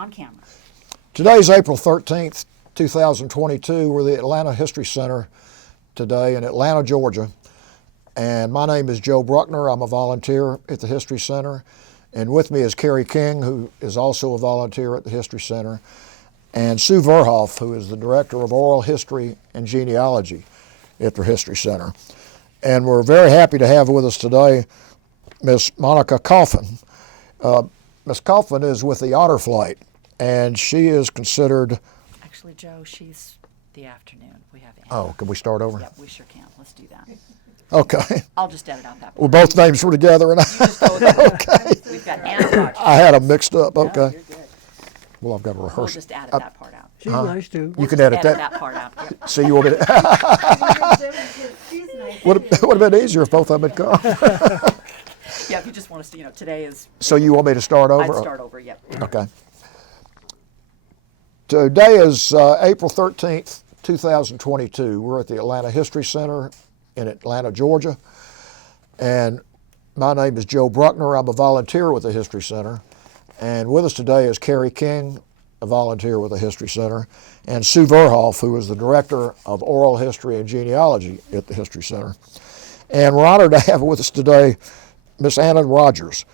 on camera. Today's April 13th, 2022. We're the Atlanta History Center today in Atlanta, Georgia. And my name is Joe Bruckner. I'm a volunteer at the History Center. And with me is Carrie King, who is also a volunteer at the History Center, and Sue Verhoff, who is the Director of Oral History and Genealogy at the History Center. And we're very happy to have with us today Miss Monica Coffin. Miss Coffin is with the Honor Flight, and she is considered... Actually, Joe, she's the afternoon. We have Anna. Oh, can we start over? Yep, we sure can. Let's do that. Okay. I'll just edit out that part. Well, both names were together, and Just go with it. Okay. We've got Anna Rogers. I had them mixed up. No, Okay. you're good. Well, I've got to rehearse. We'll just edit that part out. She's nice too. You can edit that part out. Yep. So you want me to... would have been easier if both of them had come. Yeah, if you just want us to, today is... So you want me to start over? I'd start over, yep. Okay. Today is April 13th, 2022. We're at the Atlanta History Center in Atlanta, Georgia. And my name is Joe Bruckner. I'm a volunteer with the History Center. And with us today is Carrie King, a volunteer with the History Center, and Sue Verhoff, who is the Director of Oral History and Genealogy at the History Center. And we're honored to have with us today Miss Anna Rogers.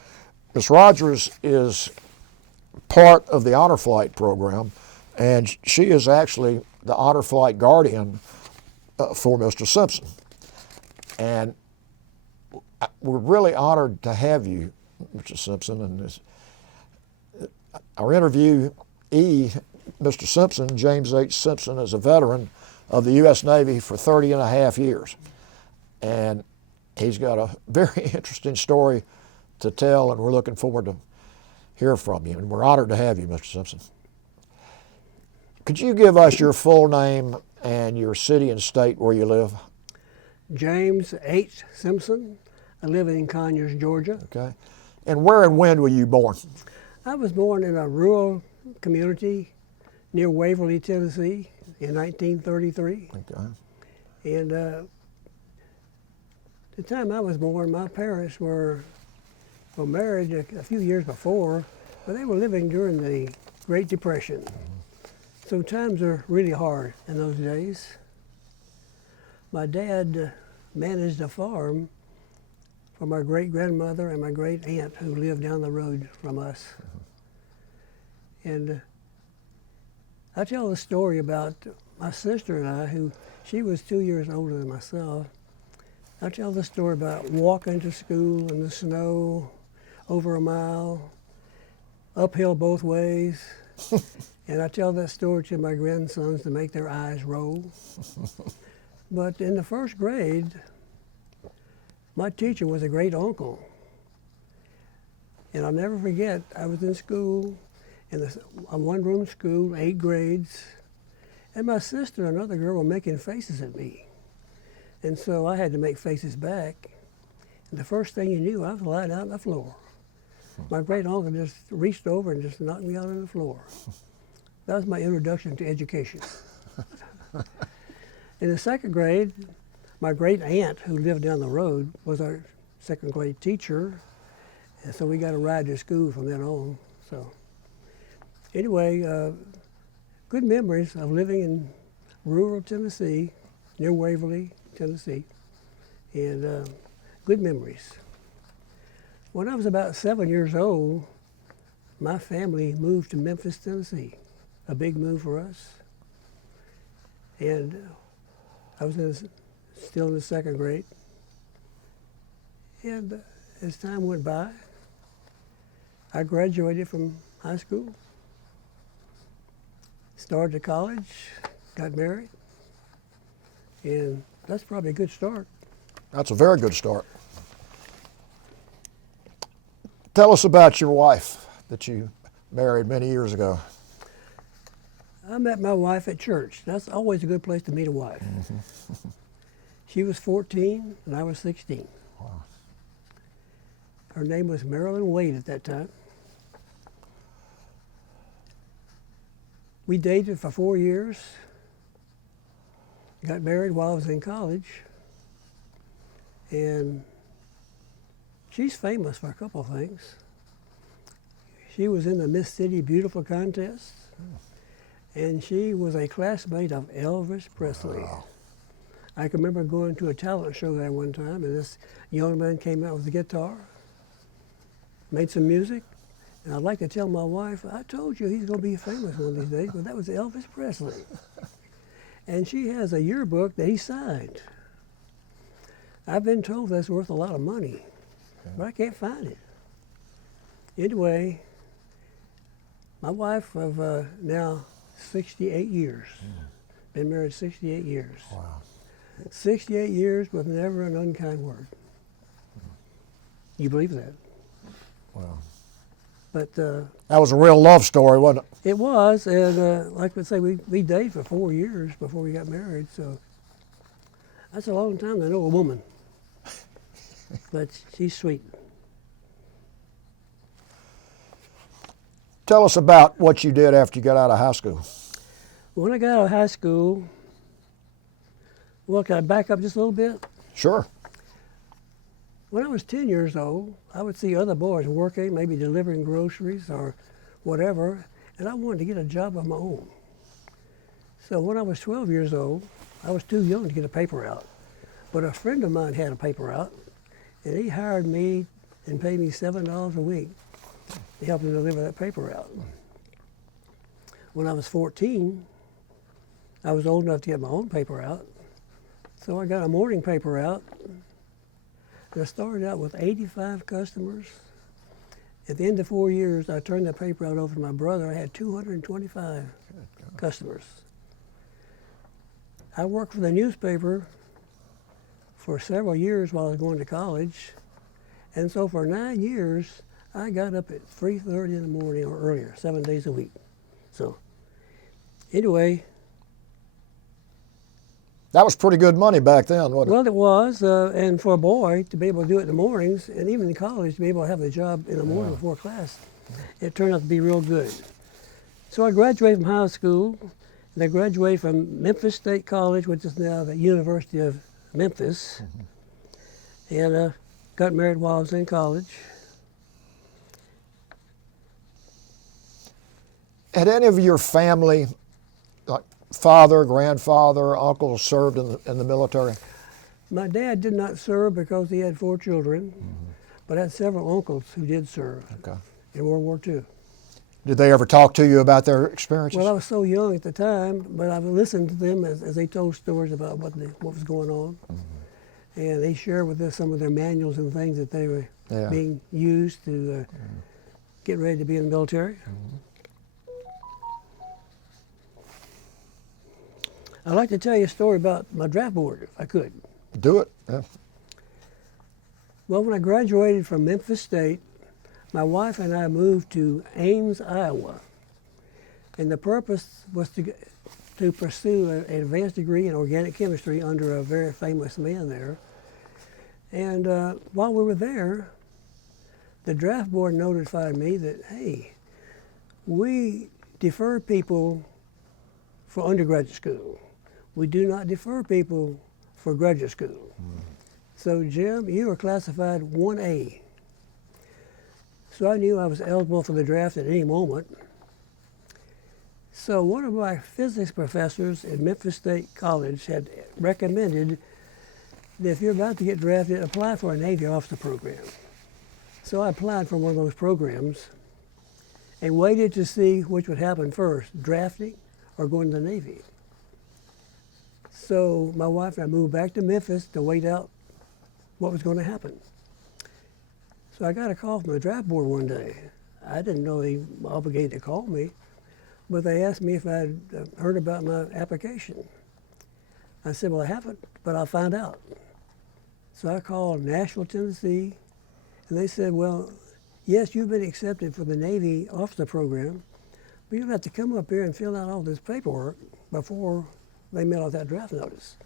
Miss Rogers is part of the Honor Flight program, and she is actually the Honor Flight guardian for Mr. Simpson. And we're really honored to have you, Mr. Simpson. And our interviewee, Mr. Simpson, James H. Simpson, is a veteran of the U.S. Navy for 30 and a half years. And he's got a very interesting story to tell, and we're looking forward to hear from you. And we're honored to have you, Mr. Simpson. Could you give us your full name and your city and state where you live? James H. Simpson. I live in Conyers, Georgia. Okay. And where and when were you born? I was born in a rural community near Waverly, Tennessee in 1933. Okay. And the time I was born, my parents were married a few years before, but they were living during the Great Depression. So times are really hard in those days. My dad managed a farm for my great-grandmother and my great-aunt who lived down the road from us. And I tell the story about my sister and I, who she was 2 years older than myself. I tell the story about walking to school in the snow, over a mile, uphill both ways. And I tell that story to my grandsons to make their eyes roll. But in the first grade, my teacher was a great uncle. And I'll never forget, I was in school, in a one-room school, 8 grades, and my sister and another girl were making faces at me. And so I had to make faces back. And the first thing you knew, I was lying out on the floor. My great uncle just reached over and just knocked me out on the floor. That was my introduction to education. In the second grade, my great aunt, who lived down the road, was our second grade teacher. And so we got a ride to school from then on. So anyway, good memories of living in rural Tennessee, near Waverly, Tennessee, and good memories. When I was about 7 years old, my family moved to Memphis, Tennessee, a big move for us. And I was still in the second grade. And as time went by, I graduated from high school, started college, got married, and that's probably a good start. That's a very good start. Tell us about your wife that you married many years ago. I met my wife at church. That's always a good place to meet a wife. Mm-hmm. She was 14 and I was 16. Wow. Her name was Marilyn Wade at that time. We dated for 4 years, got married while I was in college, and she's famous for a couple of things. She was in the Miss City Beautiful contest, and she was a classmate of Elvis Presley. Wow. I can remember going to a talent show there one time, and this young man came out with a guitar, made some music, and I'd like to tell my wife, I told you he's going to be famous one of these days, but that was Elvis Presley. And she has a yearbook that he signed. I've been told that's worth a lot of money, but I can't find it. Anyway, my wife of now 68 years, been married 68 years. Wow. 68 years with never an unkind word. You believe that? Wow. But That was a real love story, wasn't it? it was, and like I say, we dated for 4 years before we got married, so that's a long time to know a woman. But she's sweet. Tell us about what you did after you got out of high school. When I got out of high school, well, can I back up just a little bit? Sure. When I was 10 years old, I would see other boys working, maybe delivering groceries or whatever, and I wanted to get a job of my own. So when I was 12 years old, I was too young to get a paper route. But a friend of mine had a paper route, and he hired me and paid me $7 a week to help him deliver that paper route. When I was 14, I was old enough to get my own paper route, so I got a morning paper route. And I started out with 85 customers. At the end of 4 years, I turned that paper route over to my brother. I had 225 customers. I worked for the newspaper for several years while I was going to college. And so for 9 years, I got up at 3:30 in the morning or earlier, 7 days a week. So anyway. That was pretty good money back then, wasn't it? Well, it was, and for a boy to be able to do it in the mornings, and even in college to be able to have the job in the morning before class, it turned out to be real good. So I graduated from high school, and I graduated from Memphis State College, which is now the University of Memphis, and got married while I was in college. Had any of your family, like father, grandfather, uncle, served in the military? My dad did not serve because he had 4 children, but I had several uncles who did serve in World War II. Did they ever talk to you about their experiences? Well, I was so young at the time, but I listened to them as they told stories about what was going on. And they shared with us some of their manuals and things that they were being used to get ready to be in the military. I'd like to tell you a story about my draft board, if I could. Do it. Yeah. Well, when I graduated from Memphis State, my wife and I moved to Ames, Iowa. And the purpose was to pursue an advanced degree in organic chemistry under a very famous man there. And while we were there, the draft board notified me that, hey, we defer people for undergraduate school. We do not defer people for graduate school. So Jim, you are classified 1A. So I knew I was eligible for the draft at any moment. So one of my physics professors at Memphis State College had recommended that if you're about to get drafted, apply for a Navy officer program. So I applied for one of those programs and waited to see which would happen first, drafting or going to the Navy. So my wife and I moved back to Memphis to wait out what was going to happen. So I got a call from the draft board one day. I didn't know they were obligated to call me, but they asked me if I'd heard about my application. I said, well, I haven't, but I'll find out. So I called Nashville, Tennessee, and they said, well, yes, you've been accepted for the Navy officer program, but you'll have to come up here and fill out all this paperwork before they mail out that draft notice.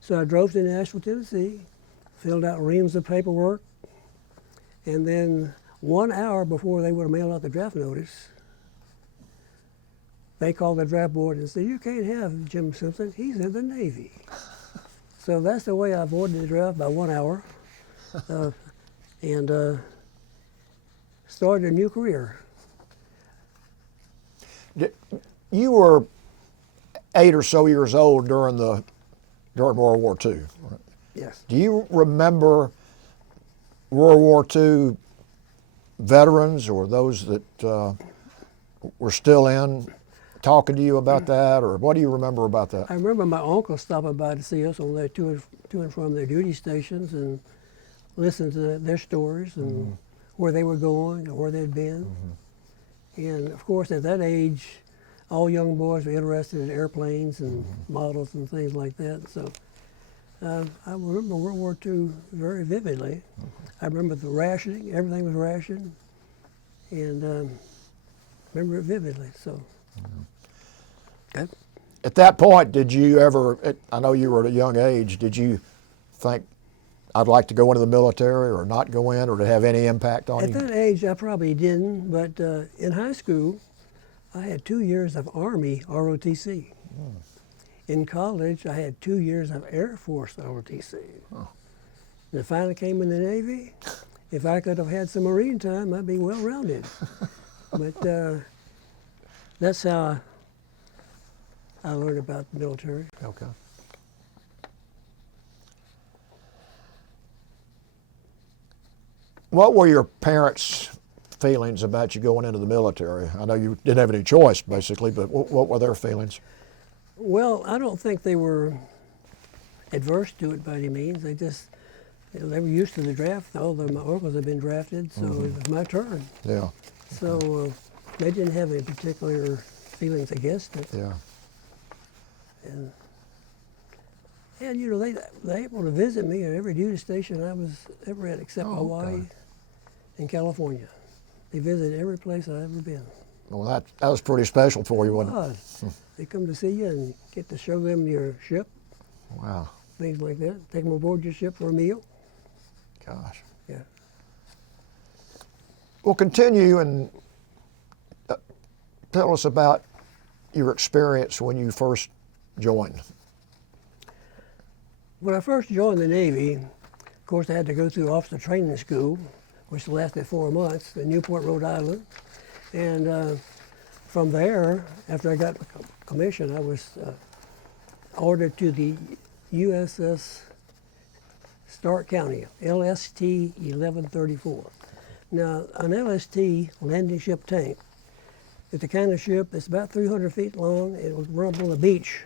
So I drove to Nashville, Tennessee, filled out reams of paperwork, and then 1 hour before they would have mailed out the draft notice, they called the draft board and said, you can't have Jim Simpson, he's in the Navy. So that's the way I avoided the draft by 1 hour and started a new career. You were 8 or so years old during World War II. Right? Yes. Do you remember World War II veterans or those that were still in talking to you about that, or what do you remember about that? I remember my uncle stopping by to see us on their to and from their duty stations and listen to their stories and where they were going and where they'd been. And of course, at that age, all young boys were interested in airplanes and models and things like that. So I remember World War II very vividly. I remember the rationing; everything was rationed, and remember it vividly. So. At that point, did you ever, I know you were at a young age, did you think, I'd like to go into the military or not go in, or to have any impact on At you? that age, I probably didn't, but in high school, I had 2 years of Army ROTC. In college, I had 2 years of Air Force ROTC. And if I finally came in the Navy, if I could have had some Marine time, I'd be well-rounded. But that's how I learned about the military. Okay. What were your parents' feelings about you going into the military? I know you didn't have any choice, basically, but what were their feelings? Well, I don't think they were adverse to it by any means. They just, they were used to the draft. All of my uncles had been drafted, so it was my turn. Yeah. So they didn't have any particular feelings against it. Yeah. And you know, they were able to visit me at every duty station I was ever at, except Hawaii and California. They visited every place I've ever been. Well, that was pretty special for you, wasn't it? They come to see you and get to show them your ship, Wow. things like that. Take them aboard your ship for a meal. Gosh. Yeah. Well, continue and tell us about your experience when you first joined. When I first joined the Navy, of course, I had to go through officer training school, which lasted 4 months in Newport, Rhode Island. And from there, after I got my commission, I was ordered to the USS Stark County, LST 1134. Now, an LST, landing ship tank, is the kind of ship that's about 300 feet long. It was run up on the beach,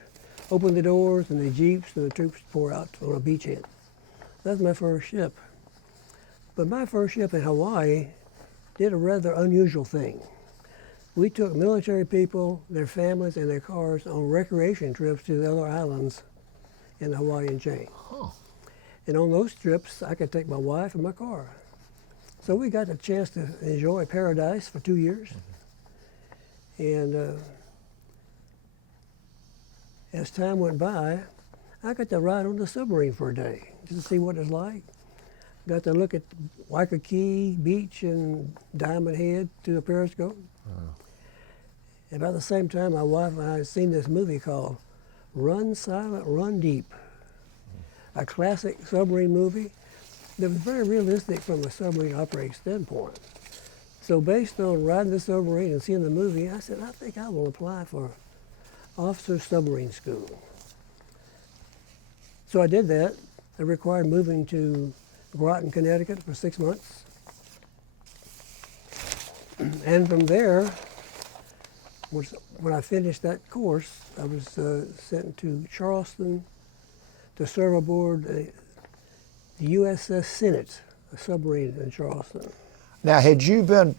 open the doors, and the jeeps and the troops pour out on a beachhead. That's my first ship. But my first ship in Hawaii did a rather unusual thing. We took military people, their families, and their cars on recreation trips to the other islands in the Hawaiian chain. Huh. And on those trips, I could take my wife and my car. So we got the chance to enjoy paradise for 2 years. And as time went by, I got to ride on the submarine for a day, just to see what it's like. Got to look at Waikiki Beach and Diamond Head through the periscope. About the same time, my wife and I had seen this movie called Run Silent, Run Deep, a classic submarine movie that was very realistic from a submarine operating standpoint. So based on riding the submarine and seeing the movie, I said, I think I will apply for Officer Submarine School. So I did that. It required moving to Groton, Connecticut for 6 months. And from there, when I finished that course, I was sent to Charleston to serve aboard the USS Senate, a submarine in Charleston. Now, had you been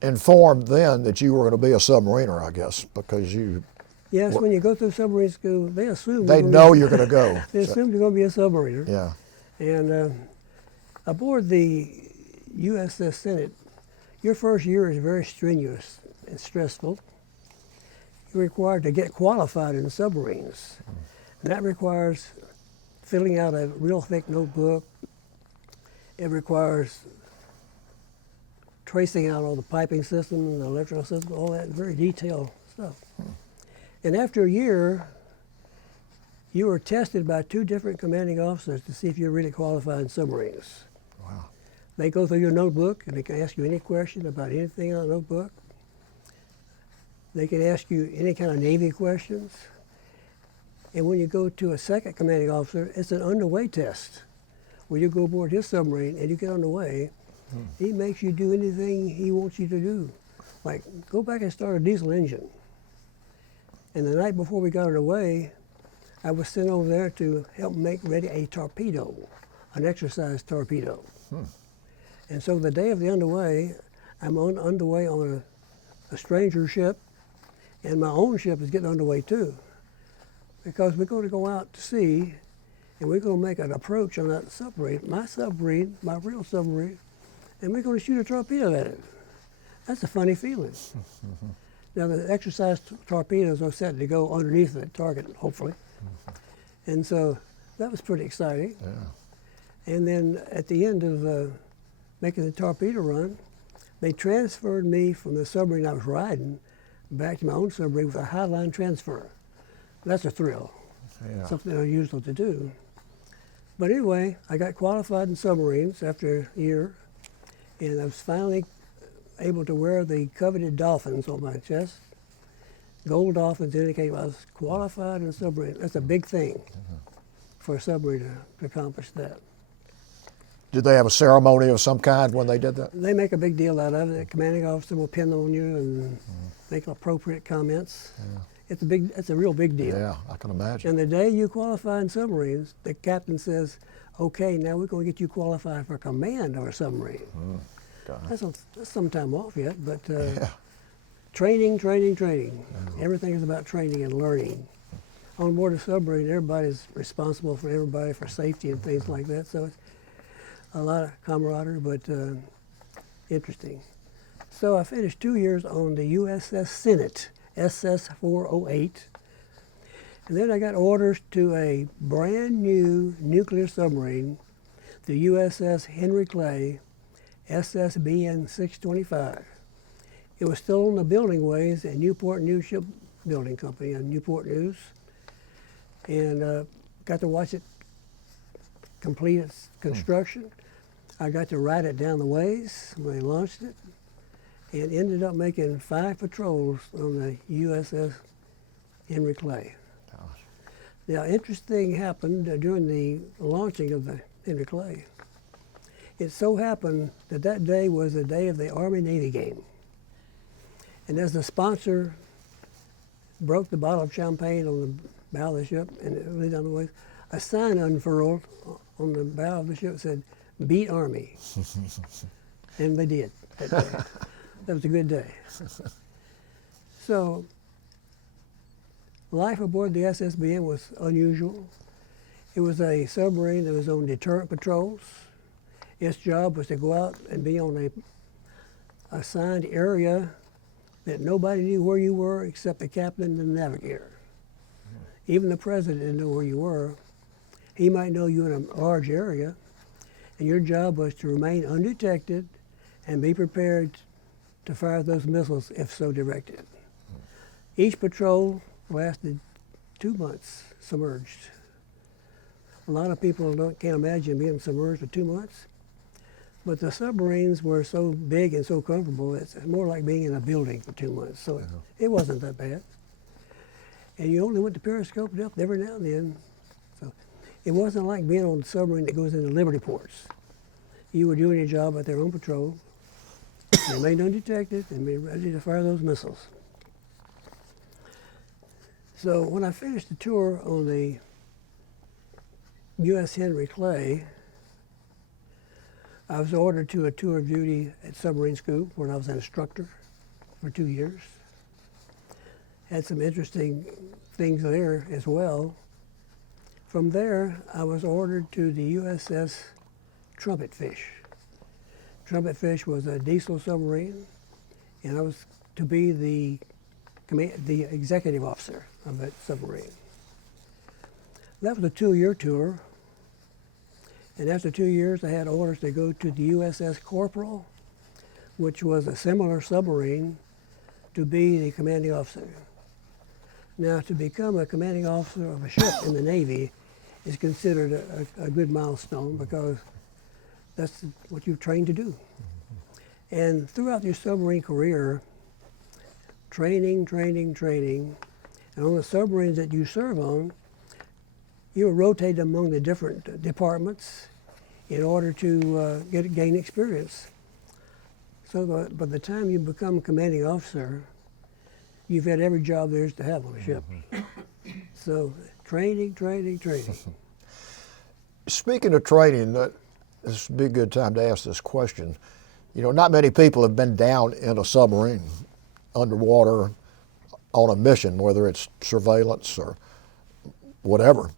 informed then that you were going to be a submariner, I guess, because you... Yes, when you go through submarine school, they assume They know you're going to go. They assume you're going to be a submariner. Yeah. And aboard the USS Senate, your first year is very strenuous and stressful. You're required to get qualified in submarines. And that requires filling out a real thick notebook. It requires tracing out all the piping system, the electrical system, all that very detailed stuff. And after a year, you were tested by 2 different commanding officers to see if you're really qualified in submarines. Wow. They go through your notebook and they can ask you any question about anything on the notebook. They can ask you any kind of Navy questions. And when you go to a second commanding officer, it's an underway test where you go aboard his submarine and you get underway. He makes you do anything he wants you to do. Like, go back and start a diesel engine. And the night before we got underway, I was sent over there to help make ready a torpedo, an exercise torpedo. And so the day of the underway, I'm underway on a stranger ship, and my own ship is getting underway too. Because we're going to go out to sea, and we're going to make an approach on that submarine, my real submarine, and we're going to shoot a torpedo at it. That's a funny feeling. Now the exercise torpedoes are set to go underneath the target, hopefully. And so that was pretty exciting. Yeah. And then at the end of making the torpedo run, they transferred me from the submarine I was riding back to my own submarine with a highline transfer. That's a thrill, something unusual to do. But anyway, I got qualified in submarines after a year, and I was finally able to wear the coveted dolphins on my chest. Gold dolphins indicate I was qualified in a submarine. That's a big thing for a submarine to accomplish that. Did they have a ceremony of some kind when they did that? They make a big deal out of it. The commanding officer will pin on you and make appropriate comments. It's a real big deal. Yeah, I can imagine. And the day you qualify in submarines, the captain says, okay, now we're going to get you qualified for command of a submarine. That's some time off yet, but training. Everything is about training and learning. On board a submarine, everybody's responsible for everybody for safety and things like that, so it's a lot of camaraderie, but interesting. So I finished 2 years on the USS Senate, SS-408, and then I got orders to a brand new nuclear submarine, the USS Henry Clay, Ssbn 625. It was still on the building ways at Newport News Shipbuilding Company in Newport News, and got to watch it complete its construction. I got to ride it down the ways when they launched it, and ended up making 5 patrols on the USS Henry Clay. Now, interesting happened during the launching of the Henry Clay. It so happened that that day was the day of the Army-Navy game. And as the sponsor broke the bottle of champagne on the bow of the ship and it went down the ways, a sign unfurled on the bow of the ship that said, "Beat Army." And they did that day. That was a good day. So life aboard the Ssbn was unusual. It was a submarine that was on deterrent patrols. Its job was to go out and be on a assigned area that nobody knew where you were except the captain and the navigator. Even the president didn't know where you were. He might know you in a large area, and your job was to remain undetected and be prepared to fire those missiles if so directed. Each patrol lasted 2 months submerged. A lot of people can't imagine being submerged for 2 months, but the submarines were so big and so comfortable, it's more like being in a building for 2 months, so it wasn't that bad. And you only went to periscope depth every now and then, so it wasn't like being on a submarine that goes into Liberty ports. You were doing your job at their own patrol, remained undetected, and be ready to fire those missiles. So when I finished the tour on the U.S. Henry Clay, I was ordered to a tour of duty at submarine school where I was an instructor for 2 years. Had some interesting things there as well. From there, I was ordered to the USS Trumpetfish. Trumpetfish was a diesel submarine, and I was to be the executive officer of that submarine. That was a 2-year tour, and after 2 years, I had orders to go to the USS Corporal, which was a similar submarine, to be the commanding officer. Now, to become a commanding officer of a ship in the Navy is considered a good milestone because that's what you've trained to do. And throughout your submarine career, training, training, training. And on the submarines that you serve on, you rotate among the different departments in order to gain experience. So by the time you become commanding officer, you've had every job there is to have on a ship. So training, training, training. Speaking of training, this would be a good time to ask this question. You know, not many people have been down in a submarine, underwater, on a mission, whether it's surveillance or whatever.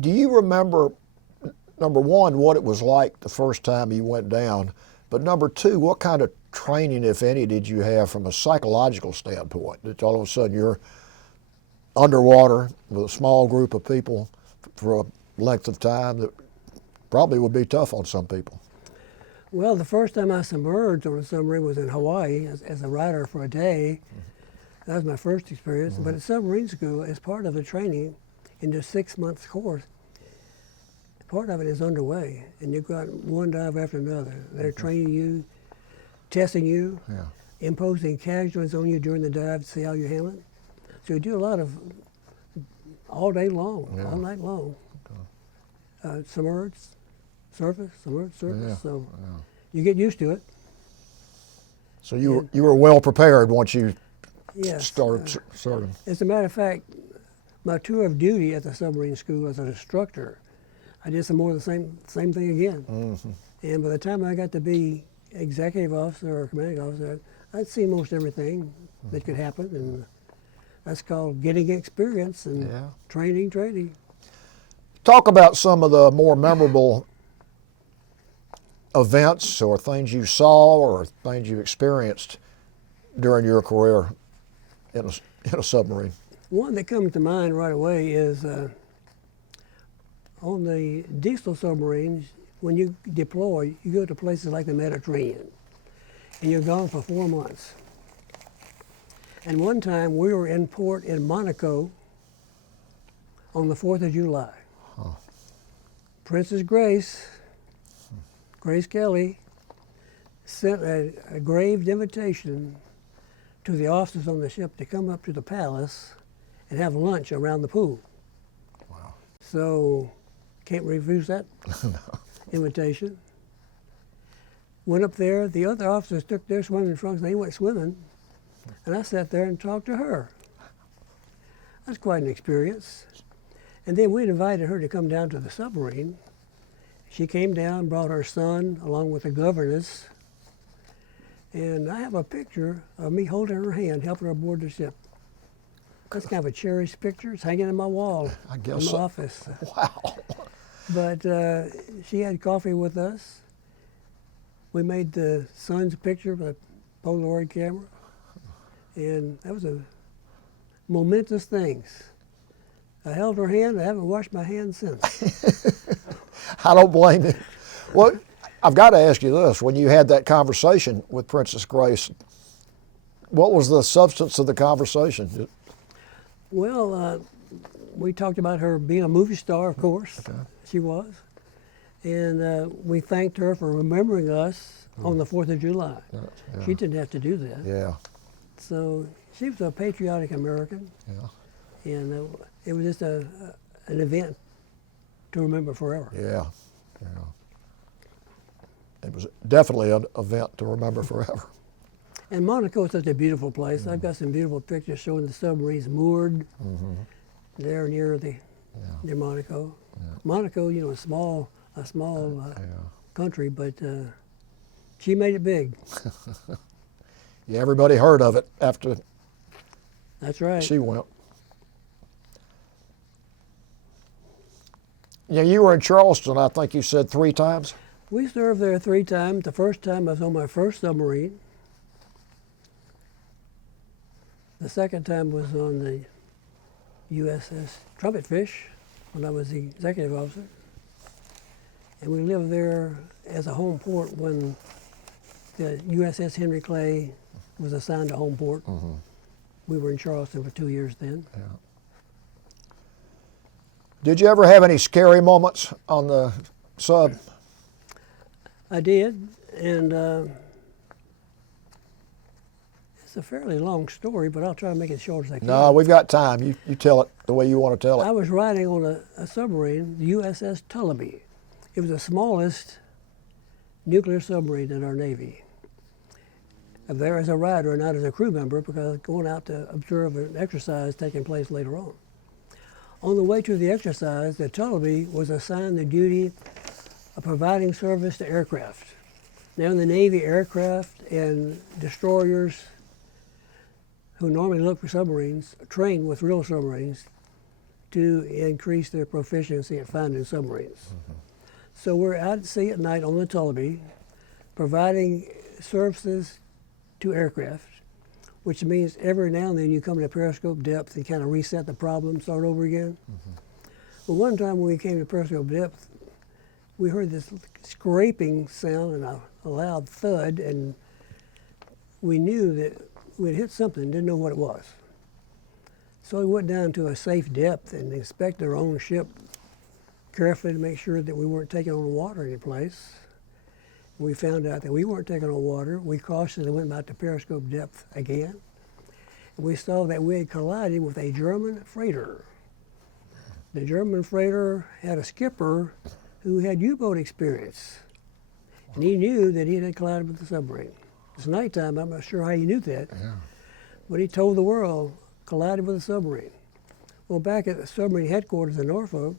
Do you remember, number one, what it was like the first time you went down? But number two, what kind of training, if any, did you have from a psychological standpoint? That all of a sudden you're underwater with a small group of people for a length of time that probably would be tough on some people. Well, the first time I submerged on a submarine was in Hawaii as a rider for a day. That was my first experience. But at submarine school, as part of the training in the 6-month course, part of it is underway, and you've got one dive after another. They're training you, testing you, imposing casualties on you during the dive to see how you handle it. So you do a lot of all day long, all night long. Submerge, surface, submerge, surface. So you get used to it. So you were well prepared once you Yes. started serving. As a matter of fact, my tour of duty at the submarine school as an instructor, I did some more of the same thing again. And by the time I got to be executive officer or commanding officer, I'd seen most everything that could happen, and that's called getting experience and training. Talk about some of the more memorable events or things you saw or things you experienced during your career in a submarine. One that comes to mind right away is on the diesel submarines, when you deploy, you go to places like the Mediterranean, and you're gone for 4 months. And one time we were in port in Monaco on the 4th of July. Princess Grace Kelly, sent a grave invitation to the officers on the ship to come up to the palace and have lunch around the pool. Wow. So, can't refuse that invitation. Went up there, the other officers took their swimming trunks and they went swimming, and I sat there and talked to her. That's quite an experience. And then we invited her to come down to the submarine. She came down, brought her son along with the governess, and I have a picture of me holding her hand, helping her board the ship. That's kind of a cherished picture. It's hanging in my wall in my office. Wow. But she had coffee with us. We made the son's picture with a Polaroid camera, and that was a momentous thing. I held her hand. I haven't washed my hands since. I don't blame you. Well, I've got to ask you this. When you had that conversation with Princess Grace, what was the substance of the conversation? Well, we talked about her being a movie star, of course. She was. And we thanked her for remembering us on the 4th of July. She didn't have to do that. Yeah. So she was a patriotic American. Yeah. And it was just an event to remember forever. Yeah. It was definitely an event to remember forever. And Monaco is such a beautiful place. I've got some beautiful pictures showing the submarines moored there near near Monaco. Monaco, you know, a small country, but she made it big. Yeah, everybody heard of it after That's right. she went. Yeah, you were in Charleston, I think you said 3 times? We served there 3 times. The first time I was on my first submarine. The second time was on the USS Trumpetfish when I was the executive officer. And we lived there as a home port when the USS Henry Clay was assigned to home port. We were in Charleston for 2 years then. Yeah. Did you ever have any scary moments on the sub? I did, and as It's a fairly long story, but I'll try to make it short as I can. No, we've got time. You tell it the way you want to tell I it. was riding on a submarine, the USS Tullabee. It was the smallest nuclear submarine in our Navy. I'm there as a rider, not as a crew member, because I was going out to observe an exercise taking place later on. On the way to the exercise, the Tullabee was assigned the duty of providing service to aircraft. Now in the Navy, aircraft and destroyers who normally look for submarines train with real submarines to increase their proficiency at finding submarines. Mm-hmm. So we're out at sea at night on the Tullabee, providing services to aircraft, which means every now and then you come to periscope depth and kind of reset the problem, start over again. Mm-hmm. But one time when we came to periscope depth, we heard this scraping sound and a loud thud, and we knew that we'd hit something, didn't know what it was. So we went down to a safe depth and inspected our own ship carefully to make sure that we weren't taking on water any place. We found out that we weren't taking on water. We cautiously went back to periscope depth again. And we saw that we had collided with a German freighter. The German freighter had a skipper who had U-boat experience. And he knew that he had collided with the submarine. It's nighttime, I'm not sure how he knew that. Yeah. But he told the world, collided with a submarine. Well, back at the submarine headquarters in Norfolk,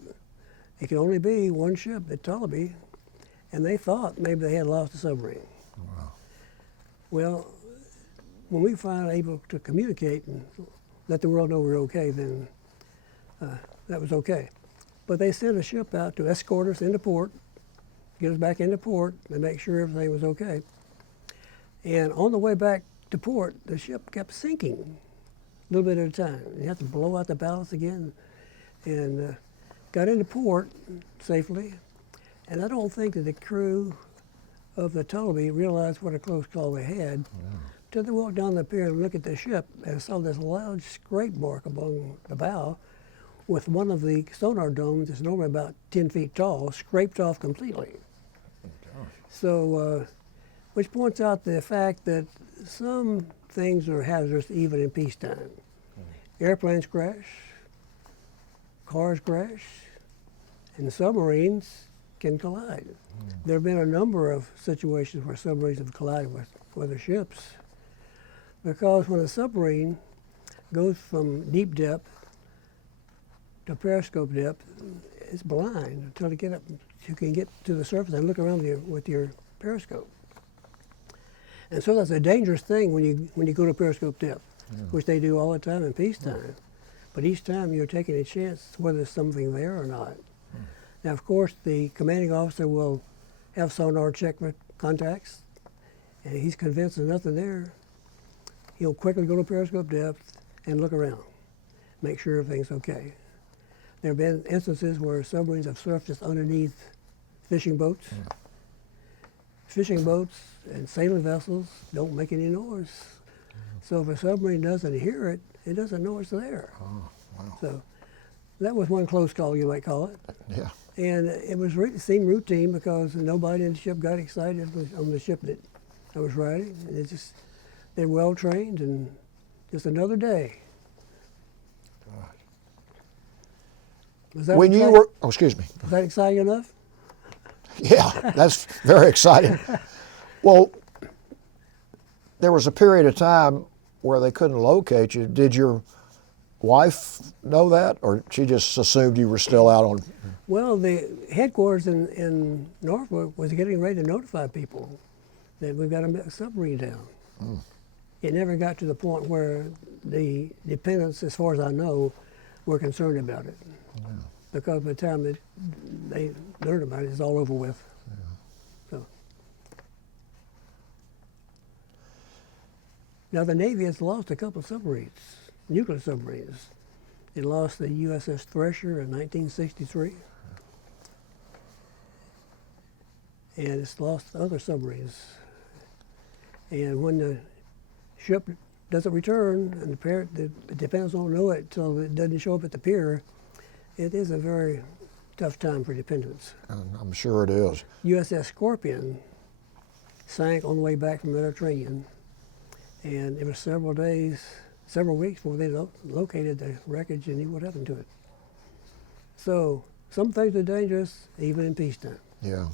it could only be one ship, the Tullabee, and they thought maybe they had lost the submarine. Wow. Well, when we finally able to communicate and let the world know we're okay, then that was okay. But they sent a ship out to escort us into port, get us back into port, and make sure everything was okay. And on the way back to port, the ship kept sinking a little bit at a time. You have to blow out the ballast again, and got into port safely. And I don't think that the crew of the Tullabee realized what a close call they had until they walked down the pier and looked at the ship and saw this loud scrape mark along the bow with one of the sonar domes that's normally about 10 feet tall, scraped off completely. Oh, so, which points out the fact that some things are hazardous even in peacetime. Airplanes crash, cars crash, and submarines can collide. There have been a number of situations where submarines have collided with other ships, because when a submarine goes from deep depth to periscope depth, it's blind until you get up. You can get to the surface and look around with your periscope. And so that's a dangerous thing when you go to periscope depth, which they do all the time in peacetime. But each time you're taking a chance whether there's something there or not. Now, of course, the commanding officer will have sonar check with contacts, and he's convinced there's nothing there. He'll quickly go to periscope depth and look around, make sure everything's okay. There have been instances where submarines have surfaced underneath fishing boats. Fishing boats and sailing vessels don't make any noise. So if a submarine doesn't hear it, it doesn't know it's there. Oh, wow. So that was one close call, you might call it. Yeah. And it seemed routine because nobody in the ship got excited on the ship that I was riding. They're well trained and just another day. Was that when exciting? you were, oh, excuse me. Was that exciting enough? Yeah, that's very exciting. Well, there was a period of time where they couldn't locate you. Did your wife know that, or she just assumed you were still out on? Well, the headquarters in Norfolk was getting ready to notify people that we've got a submarine down. It never got to the point where the dependents, as far as I know, were concerned about it. Because by the time that they learned about it, it's all over with. So. Now the Navy has lost a couple of submarines, nuclear submarines. It lost the USS Thresher in 1963. And it's lost other submarines. And when the ship doesn't return and the dependents don't know it until it doesn't show up at the pier, it is a very tough time for dependents. I'm sure it is. USS Scorpion sank on the way back from the Mediterranean, And it was several weeks before they located the wreckage and knew what happened to it. So some things are dangerous even in peacetime. Yeah.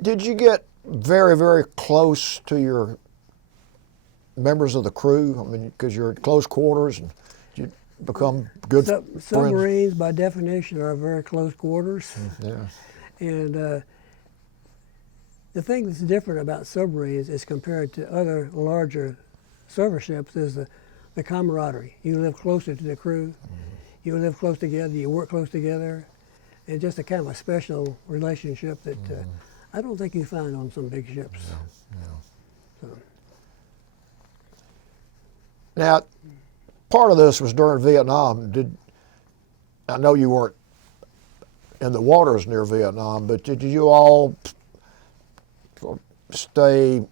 Did you get very, very close to your members of the crew? I mean, because you're at close quarters, and you become good friends? Submarines, by definition, are very close quarters. Yeah. And the thing that's different about submarines as compared to other larger surface ships is the camaraderie. You live closer to the crew. You live close together. You work close together. And just a kind of a special relationship that I don't think you find on some big ships. So. Now, part of this was during Vietnam. I know you weren't in the waters near Vietnam, but did you all stay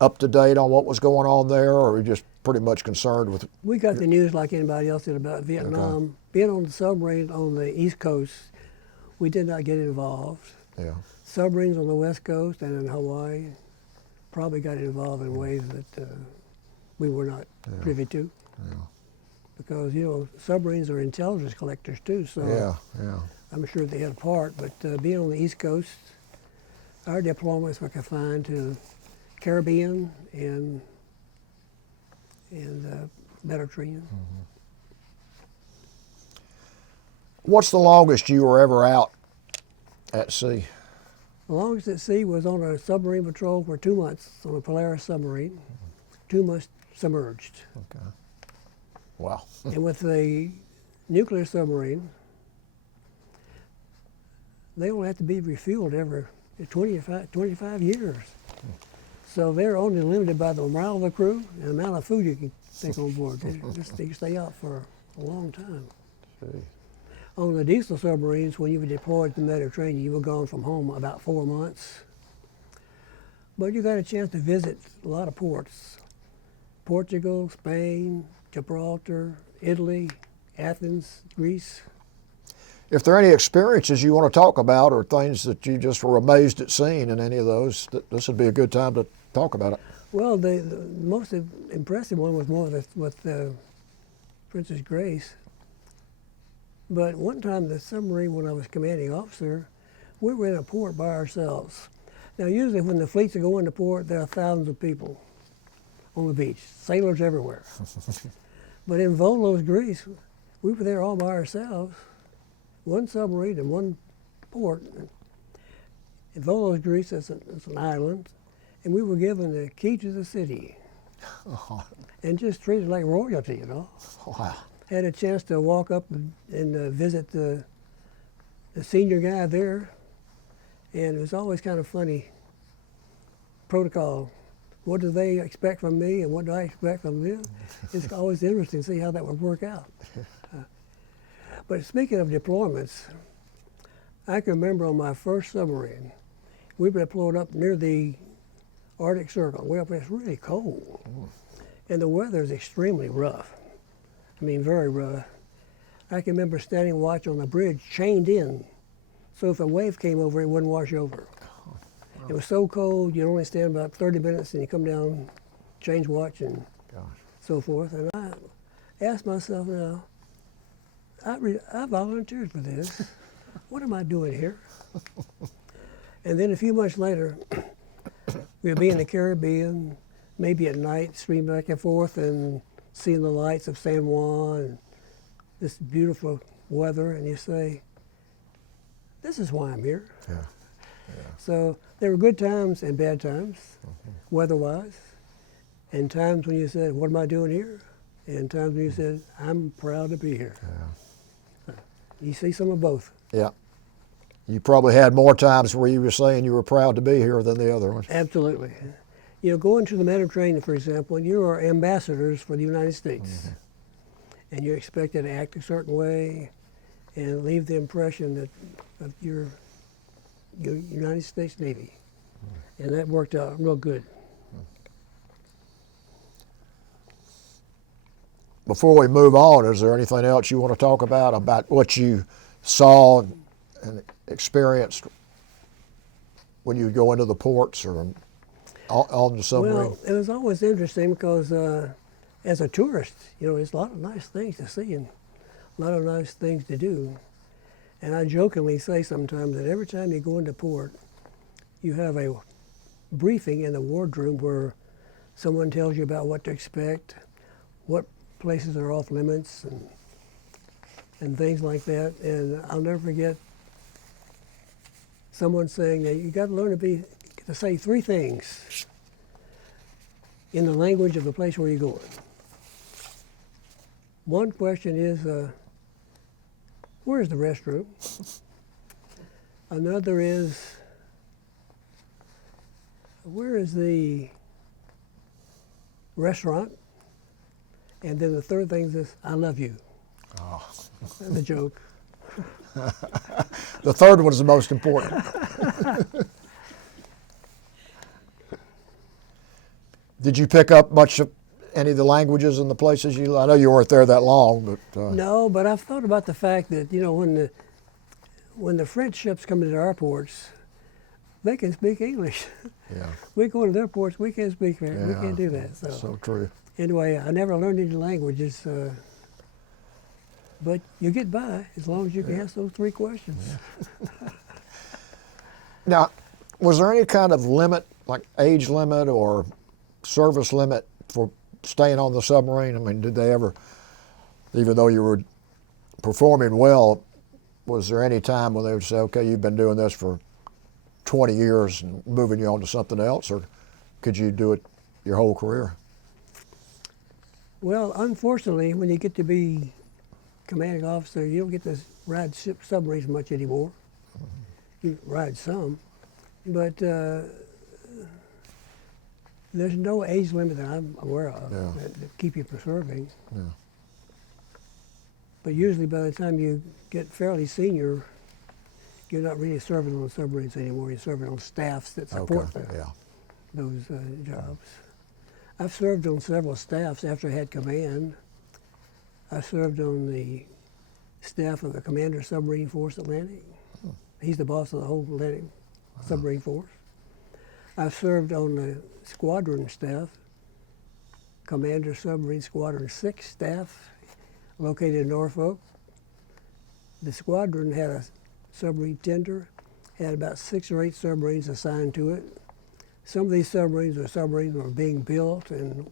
up to date on what was going on there, or were you just pretty much concerned with? We got the news like anybody else did about Vietnam. Okay. Being on the submarine on the East Coast, we did not get involved. Yeah. Submarines on the West Coast and in Hawaii probably got involved in ways that we were not privy to. Yeah. Because, you know, submarines are intelligence collectors too, so Yeah. I'm sure they had a part. But being on the East Coast, our deployments were confined to Caribbean and Mediterranean. What's the longest you were ever out at sea? The longest at sea was on a submarine patrol for 2 months on a Polaris submarine, 2 months submerged. Okay. Wow. And with the nuclear submarine, they only have to be refueled every 25 years. So they're only limited by the morale of the crew and the amount of food you can take on board. They can stay out for a long time. See. On the diesel submarines, when you were deployed to the Mediterranean, you were gone from home about 4 months. But you got a chance to visit a lot of ports. Portugal, Spain, Gibraltar, Italy, Athens, Greece. If there are any experiences you want to talk about or things that you just were amazed at seeing in any of those, this would be a good time to talk about it. Well, the most impressive one was more with Princess Grace. But one time the submarine, when I was commanding officer, we were in a port by ourselves. Now usually when the fleets are going to port, there are thousands of people on the beach, sailors everywhere. But in Volos, Greece, we were there all by ourselves, one submarine and one port. In Volos, Greece, it's an island, and we were given the key to the city. And just treated like royalty, you know. Wow. Had a chance to walk up and visit the senior guy there, and it was always kind of funny protocol. What do they expect from me, and what do I expect from them? It's always interesting to see how that would work out. But speaking of deployments, I can remember on my first submarine, we were deployed up near the Arctic Circle. Way up there, it's really cold, and the weather is extremely rough. I mean, very rough. I can remember standing watch on the bridge, chained in, so if a wave came over, it wouldn't wash over. It was so cold, you'd only stand about 30 minutes, and you come down, change watch, and so forth. And I asked myself, now, I volunteered for this. What am I doing here? And then a few months later, we'd be in the Caribbean, maybe at night, stream back and forth, and seeing the lights of San Juan, and this beautiful weather, and you say, this is why I'm here. Yeah. So there were good times and bad times, weather-wise, and times when you said, what am I doing here? And times when you said, I'm proud to be here. You see some of both. Yeah. You probably had more times where you were saying you were proud to be here than the other ones. Absolutely. You know, going to the Mediterranean, for example, you are ambassadors for the United States. And you're expected to act a certain way and leave the impression that of your United States Navy. And that worked out real good. Before we move on, is there anything else you want to talk about what you saw and experienced when you go into the ports? Or on the submarine? Well, it was always interesting because as a tourist, there's a lot of nice things to see and a lot of nice things to do. And I jokingly say sometimes that every time you go into port, you have a briefing in the wardroom where someone tells you about what to expect, what places are off limits, and things like that. And I'll never forget someone saying that you got to learn to say 3 things in the language of the place where you're going. One question is, where's the restroom? Another is, where is the restaurant? And then the third thing is, I love you. Oh. That's a joke. The third one is the most important. Did you pick up much of any of the languages in the places you? I know you weren't there that long, but No, but I've thought about the fact that when the French ships come into our ports, they can speak English. yeah, We go into their ports, we can't speak French. We Yeah, can't do that. so true. Anyway, I never learned any languages, but you get by as long as you can ask those 3 questions. Yeah. Now, was there any kind of limit, like age limit or service limit for staying on the submarine? I mean, did they ever, even though you were performing well, was there any time when they would say, okay, you've been doing this for 20 years and moving you on to something else, or could you do it your whole career? Well, unfortunately, when you get to be commanding officer, you don't get to ride submarines much anymore. You ride some, but there's no age limit that I'm aware of that keep you from serving. Yeah. But usually by the time you get fairly senior, you're not really serving on submarines anymore. You're serving on staffs that support those jobs. I've served on several staffs after I had command. I served on the staff of the Commander Submarine Force Atlantic. He's the boss of the whole Atlantic Submarine Force. I've served on the squadron staff, Commander Submarine Squadron 6 staff, located in Norfolk. The squadron had a submarine tender, had about 6 or 8 submarines assigned to it. Some of these submarines were being built, and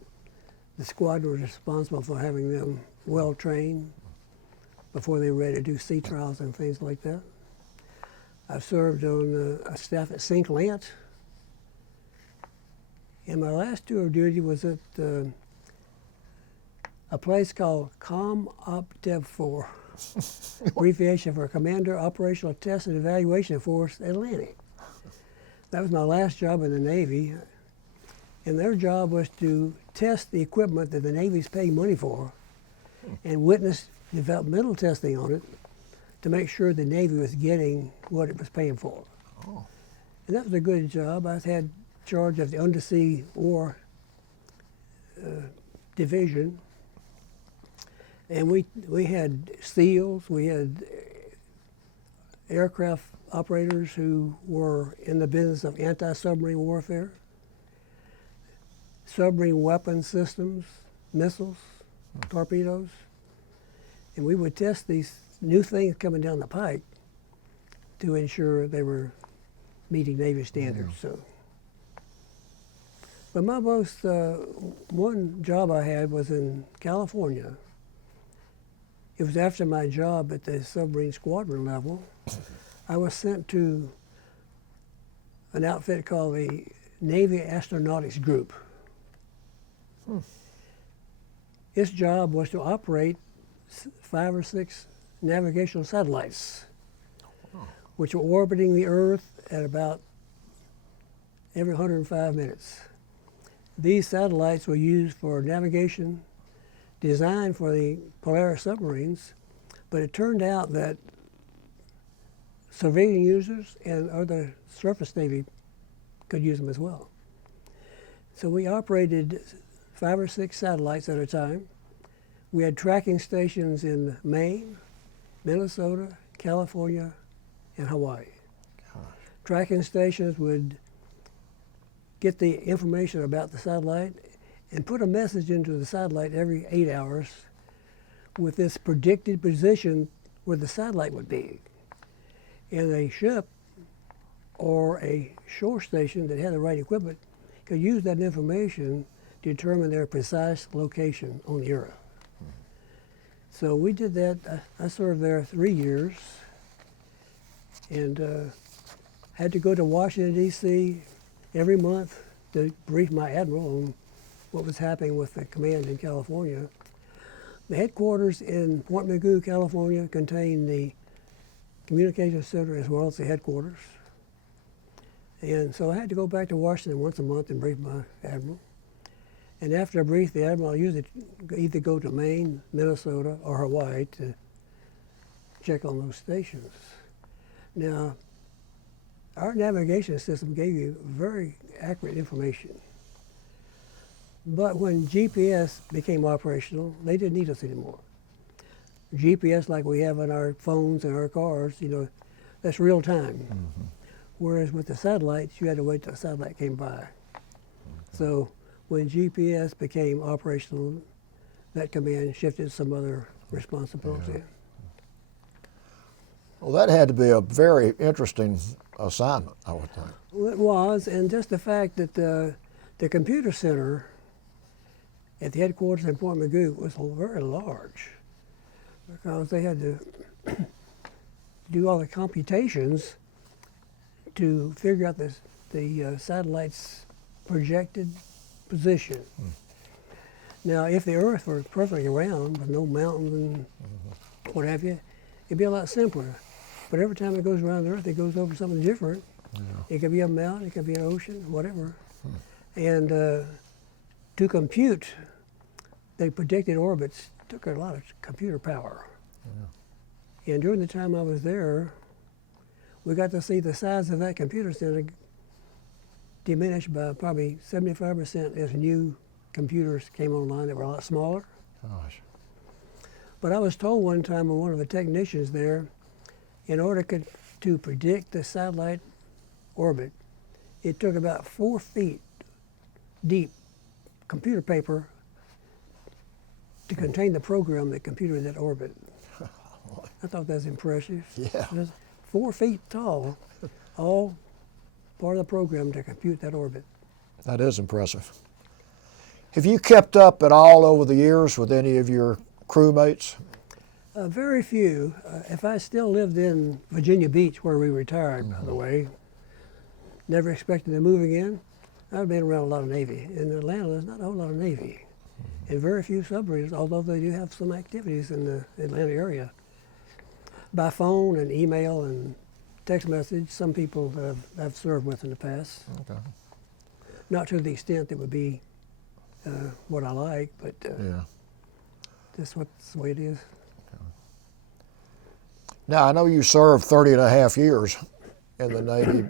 the squadron was responsible for having them well trained before they were ready to do sea trials and things like that. I've served on a staff at St. Lance, and my last tour of duty was at a place called Com Op Dev 4, abbreviation for Commander Operational Test and Evaluation Force Atlantic. That was my last job in the Navy, and their job was to test the equipment that the Navy's paying money for and witness developmental testing on it to make sure the Navy was getting what it was paying for. Oh. And that was a good job. I had charge of the undersea war division, and we had SEALs, we had aircraft operators who were in the business of anti-submarine warfare, submarine weapon systems, missiles, torpedoes, and we would test these new things coming down the pike to ensure they were meeting Navy standards. So, but my most one job I had was in California. It was after my job at the submarine squadron level. I was sent to an outfit called the Navy Astronautics Group. Its job was to operate 5 or 6 navigational satellites, which were orbiting the Earth at about every 105 minutes. These satellites were used for navigation, designed for the Polaris submarines, but it turned out that civilian users and other surface Navy could use them as well. So we operated 5 or 6 satellites at a time. We had tracking stations in Maine, Minnesota, California, and Hawaii. Gosh. Tracking stations would get the information about the satellite and put a message into the satellite every 8 hours with this predicted position where the satellite would be. And a ship or a shore station that had the right equipment could use that information to determine their precise location on the Earth. So we did that. I served there 3 years and had to go to Washington, D.C. every month to brief my admiral on what was happening with the command in California. The headquarters in Point Mugu, California contained the communications center as well as the headquarters. And so I had to go back to Washington once a month and brief my admiral. And after I briefed the admiral, I usually either go to Maine, Minnesota, or Hawaii to check on those stations. Now, our navigation system gave you very accurate information. But when GPS became operational, they didn't need us anymore. GPS, like we have on our phones and our cars, that's real time. Mm-hmm. Whereas with the satellites, you had to wait till the satellite came by. Mm-hmm. So when GPS became operational, that command shifted some other responsibility. Yeah. Well, that had to be a very interesting assignment, I would think. Well, it was, and just the fact that the computer center at the headquarters in Point Mugu was very large, because they had to do all the computations to figure out the satellite's projected position. Now, if the Earth were perfectly round with no mountains and what have you, it'd be a lot simpler. But every time it goes around the Earth, it goes over something different. Yeah. It could be a mountain, it could be an ocean, whatever. And to compute the predicted orbits took a lot of computer power. Yeah. And during the time I was there, we got to see the size of that computer center diminish by probably 75% as new computers came online that were a lot smaller. Gosh. But I was told one time by one of the technicians there, in order to predict the satellite orbit, it took about 4 feet deep computer paper to contain the program that computed that orbit. I thought that was impressive. Yeah. It was 4 feet tall, all part of the program to compute that orbit. That is impressive. Have you kept up at all over the years with any of your crewmates? Very few. If I still lived in Virginia Beach, where we retired, by the way, never expected to move again, I've been around a lot of Navy. In Atlanta, there's not a whole lot of Navy. And very few submarines, although they do have some activities in the Atlanta area. By phone and email and text message, some people that I've served with in the past. Okay. Not to the extent that would be what I like, but yeah. That's the way it is. Okay. Now, I know you served 30 and a half years in the Navy.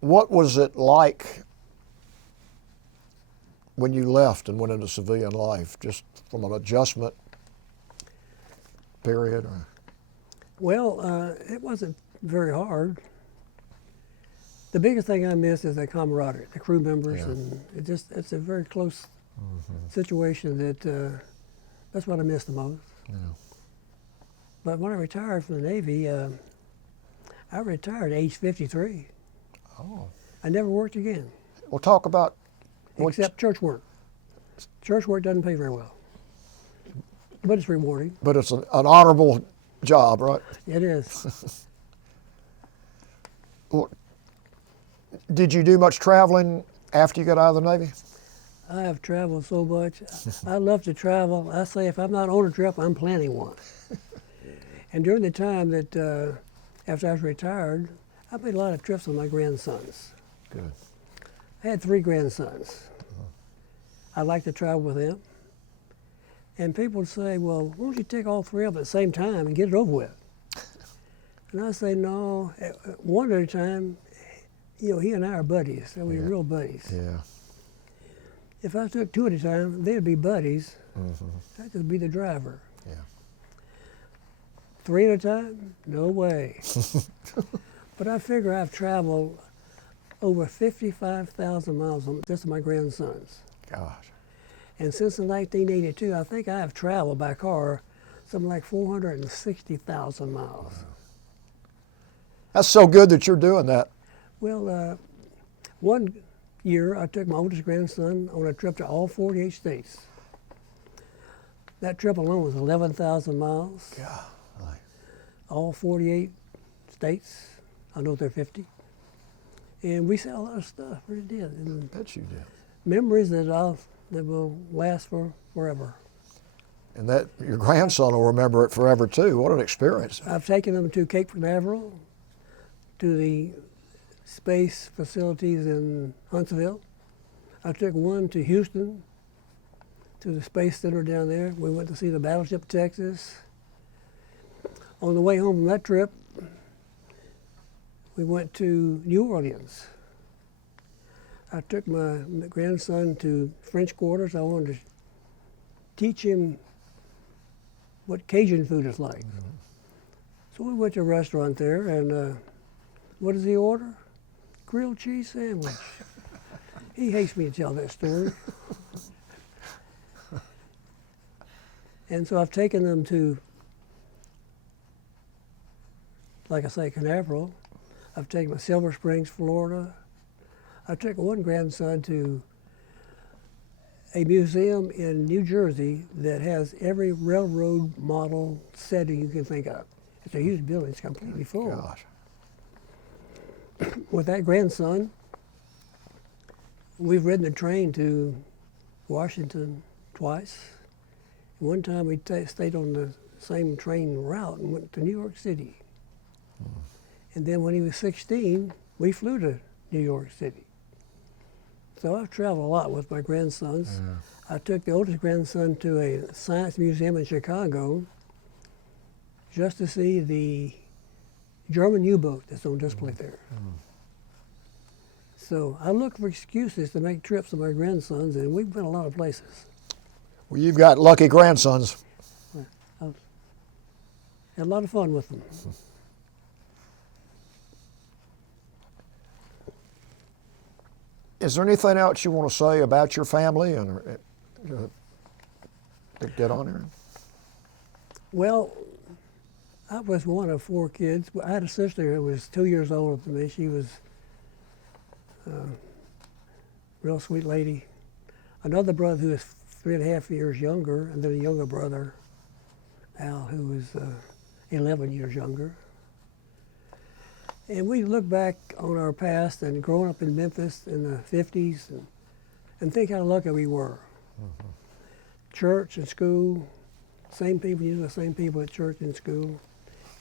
What was it like when you left and went into civilian life, just from an adjustment period? Or? Well, it wasn't very hard. The biggest thing I miss is the camaraderie, the crew members, yeah. And it's a very close situation that's what I miss the most. Yeah. But when I retired from the Navy, I retired at age 53. Oh. I never worked again. Well, talk about... Except church work. Church work doesn't pay very well, but it's rewarding. But it's an honorable job, right? It is. Well, did you do much traveling after you got out of the Navy? I have traveled so much. I love to travel. I say if I'm not on a trip, I'm planning one. And during the time that after I was retired, I made a lot of trips with my grandsons. Good. I had 3 grandsons. I like to travel with them. And people would say, well, why don't you take all 3 of them at the same time and get it over with? And I say, no, one at a time. He and I are buddies. So we're real buddies. Yeah. If I took 2 at a time, they'd be buddies. I'd just be the driver. Yeah. 3 at a time? No way. But I figure I've traveled over 55,000 miles on just my grandsons. Gosh. And since 1982, I think I have traveled by car something like 460,000 miles. That's so good that you're doing that. Well, one year I took my oldest grandson on a trip to all 48 states. That trip alone was 11,000 miles. Golly. All 48 states. I know there are 50. And we saw a lot of stuff, really did. And Bet you did. memories that will last forever. And that your grandson will remember it forever too. What an experience. I've taken them to Cape Canaveral, to the space facilities in Huntsville. I took one to Houston, to the Space Center down there. We went to see the battleship Texas. On the way home from that trip, we went to New Orleans. I took my grandson to French Quarters. I wanted to teach him what Cajun food is like. So we went to a restaurant there, and what does he order? Grilled cheese sandwich. He hates me to tell that story. And so I've taken them to, like I say, Canaveral. I've taken them to Silver Springs, Florida. I took one grandson to a museum in New Jersey that has every railroad model setting you can think of. It's a huge building, it's completely full. Gosh. With that grandson, we've ridden the train to Washington twice. One time we stayed on the same train route and went to New York City. And then when he was 16, we flew to New York City. So I've traveled a lot with my grandsons. I took the oldest grandson to a science museum in Chicago just to see the German U-boat that's on display there. So I look for excuses to make trips with my grandsons, and we've been a lot of places. Well, you've got lucky grandsons. I've had a lot of fun with them. Is there anything else you want to say about your family and get on there? Well, I was one of 4 kids. I had a sister who was 2 years older than me. She was a real sweet lady. Another brother who was 3.5 years younger, and then a younger brother, Al, who was 11 years younger. And we look back on our past and growing up in Memphis in the 50s and think how lucky we were. Church and school, same people, the same people at church and school.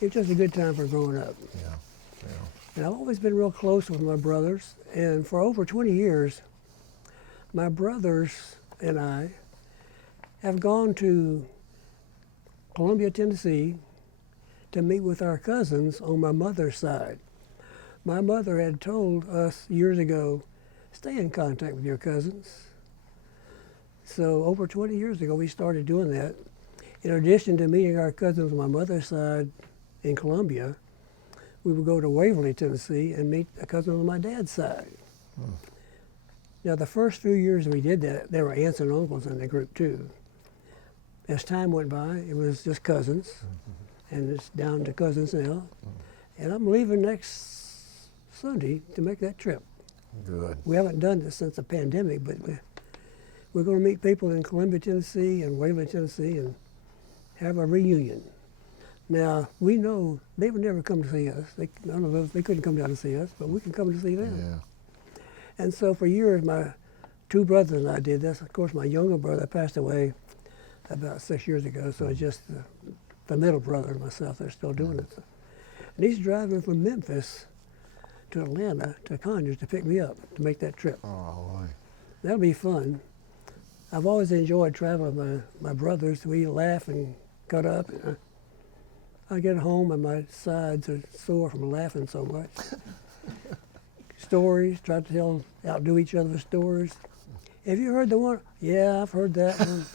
It's just a good time for growing up. Yeah. And I've always been real close with my brothers, and for over 20 years, my brothers and I have gone to Columbia, Tennessee to meet with our cousins on my mother's side. My mother had told us years ago, stay in contact with your cousins. So over 20 years ago, we started doing that. In addition to meeting our cousins on my mother's side in Columbia, we would go to Waverly, Tennessee, and meet a cousin on my dad's side. Now, the first few years we did that, there were aunts and uncles in the group too. As time went by, it was just cousins, and it's down to cousins now. And I'm leaving next Sunday to make that trip. Good. We haven't done this since the pandemic, but we're going to meet people in Columbia, Tennessee, and Waverly, Tennessee, and have a reunion. Now, we know they would never come to see us. None of us, they couldn't come down to see us, but we can come to see them. Yeah. And so for years, my 2 brothers and I did this. Of course, my younger brother passed away about 6 years ago, so it's just the middle brother and myself that are still doing it. And he's driving from Memphis to Atlanta to Conyers to pick me up to make that trip. Oh, boy. That'll be fun. I've always enjoyed traveling with my brothers. We laugh and cut up. I get home and my sides are sore from laughing so much. Stories, try to outdo each other's stories. Have you heard the one? Yeah, I've heard that one.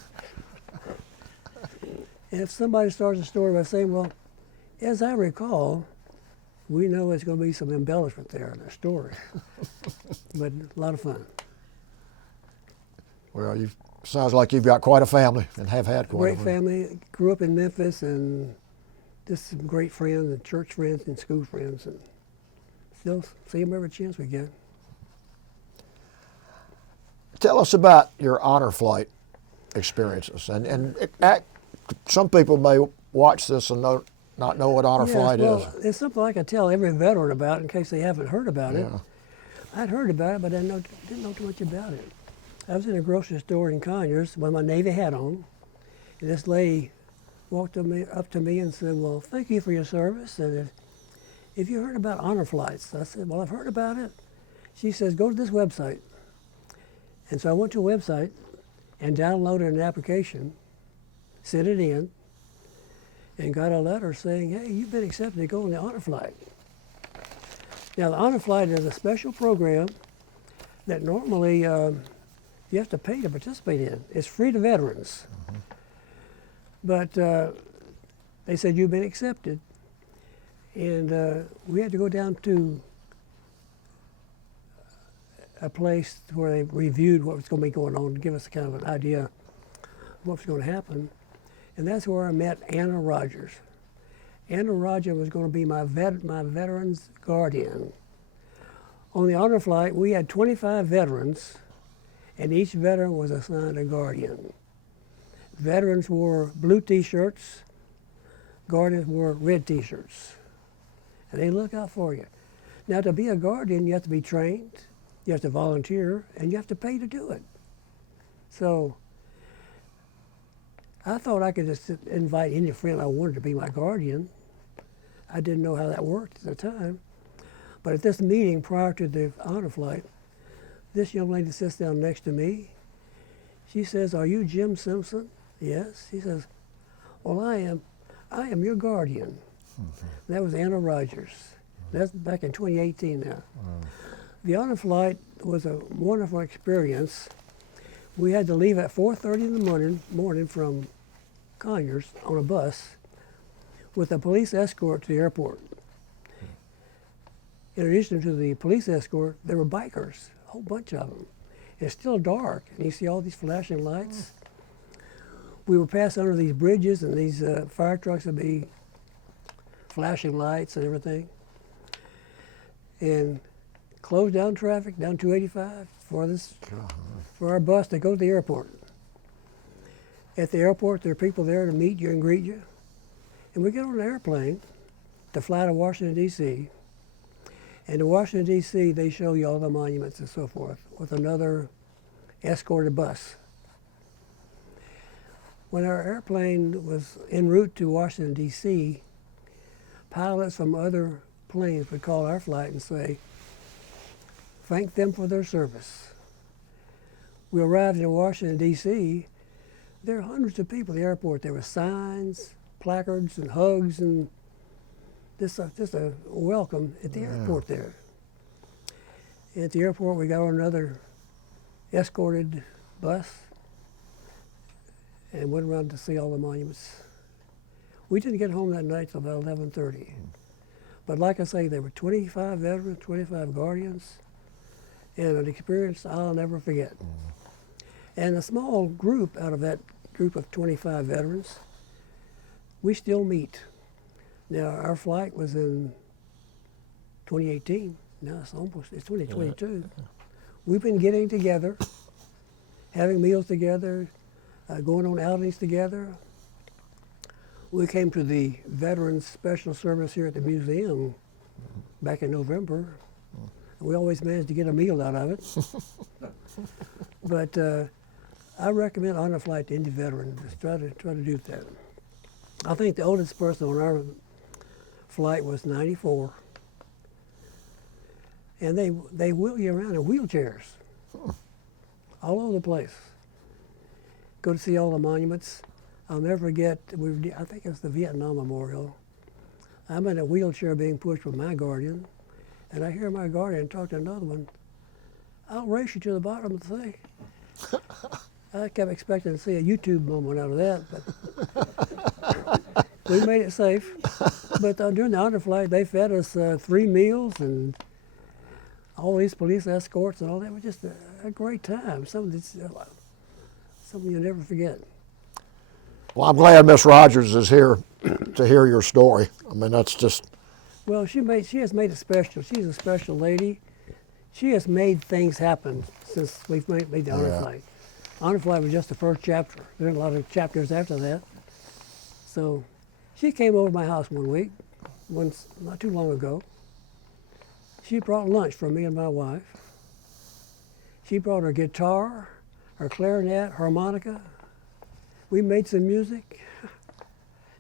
And if somebody starts a story by saying, well, as I recall, we know it's going to be some embellishment there in the story, but a lot of fun. Well, you sounds like you've got quite a family and have had quite Great a family. family. Grew up in Memphis, and just some great friends and church friends and school friends, and still see them every chance we get. Tell us about your honor flight experiences. Some people may watch this and not know what honor flight well, is. It's something I could tell every veteran about in case they haven't heard about it. Yeah. I'd heard about it, but I didn't know too much about it. I was in a grocery store in Conyers with my Navy hat on, and this lady walked up to me and said, "Well, thank you for your service. And if you heard about honor flights," I said, "Well, I've heard about it." She says, "Go to this website." And so I went to a website and downloaded an application, sent it in, and got a letter saying, "Hey, you've been accepted to go on the honor flight." Now, the honor flight is a special program that normally you have to pay to participate in. It's free to veterans. But they said, "You've been accepted." And we had to go down to a place where they reviewed what was going to be going on to give us kind of an idea of what was going to happen. And that's where I met Anna Rogers. Anna Rogers was going to be my veteran's guardian. On the honor flight, we had 25 veterans, and each veteran was assigned a guardian. Veterans wore blue T-shirts, guardians wore red T-shirts, and they look out for you. Now, to be a guardian, you have to be trained, you have to volunteer, and you have to pay to do it. So I thought I could just invite any friend I wanted to be my guardian. I didn't know how that worked at the time. But at this meeting prior to the honor flight, this young lady sits down next to me. She says, "Are you Jim Simpson?" "Yes." She says, "Well, I am your guardian." That was Anna Rogers. That's back in 2018 now. The honor flight was a wonderful experience. We had to leave at 4:30 in the morning from Conyers on a bus with a police escort to the airport. In addition to the police escort, there were bikers, a whole bunch of them. It's still dark, and you see all these flashing lights. We would pass under these bridges, and these fire trucks would be flashing lights and everything. And close down traffic down 285 for our bus to go to the airport. At the airport, there are people there to meet you and greet you. And we get on an airplane to fly to Washington, D.C. And in Washington, D.C., they show you all the monuments and so forth with another escorted bus. When our airplane was en route to Washington, D.C., pilots from other planes would call our flight and say, "Thank them for their service." We arrived in Washington, D.C. There are hundreds of people at the airport. There were signs, placards, and hugs, and just a welcome at the airport there. At the airport, we got on another escorted bus and went around to see all the monuments. We didn't get home that night till about 11:30. But like I say, there were 25 veterans, 25 guardians, and an experience I'll never forget. And a small group out of that group of 25 veterans, we still meet. Now, our flight was in 2018. Now it's 2022. We've been getting together, having meals together, going on outings together. We came to the Veterans Special Service here at the museum back in November. We always managed to get a meal out of it. But I recommend honor flight to any veteran. Just try to do that. I think the oldest person on our flight was 94. And they wheel you around in wheelchairs all over the place. Go to see all the monuments. I'll never forget, I think it was the Vietnam Memorial. I'm in a wheelchair being pushed with my guardian, and I hear my guardian talk to another one. "I'll race you to the bottom of the thing." I kept expecting to see a YouTube moment out of that, but We made it safe. But during the underflight, they fed us 3 meals and all these police escorts and all that. It was just a great time. Something you'll never forget. Well, I'm glad Miss Rogers is here to hear your story. I mean, that's just... Well, she has made it special. She's a special lady. She has made things happen since we've made the honor flight. Honor flight was just the first chapter. There are a lot of chapters after that. So she came over to my house one week, not too long ago. She brought lunch for me and my wife. She brought her guitar, her clarinet, harmonica. We made some music.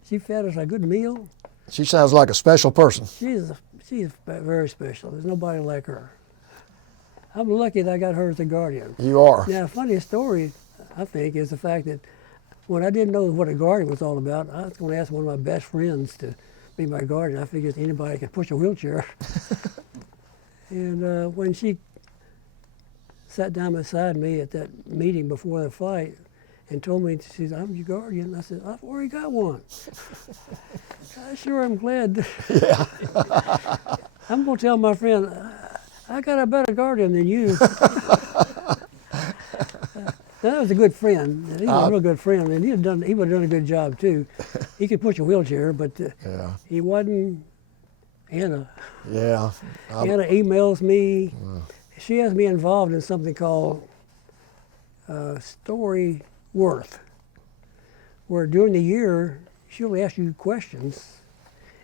She fed us a good meal. She sounds like a special person. She's very special. There's nobody like her. I'm lucky that I got her as a guardian. You are. Now, a funny story, I think, is the fact that when I didn't know what a guardian was all about, I was going to ask one of my best friends to be my guardian. I figured anybody could push a wheelchair. And when she sat down beside me at that meeting before the fight and told me, she said, "I'm your guardian," I said, "I've already got one." I sure am glad. Yeah. I'm going to tell my friend, I got a better guardian than you. That was a good friend. He was a real good friend, and he would have done a good job too. He could push a wheelchair, but he wasn't Anna. Yeah. Anna emails me. She has me involved in something called Story Worth, where during the year she'll ask you questions,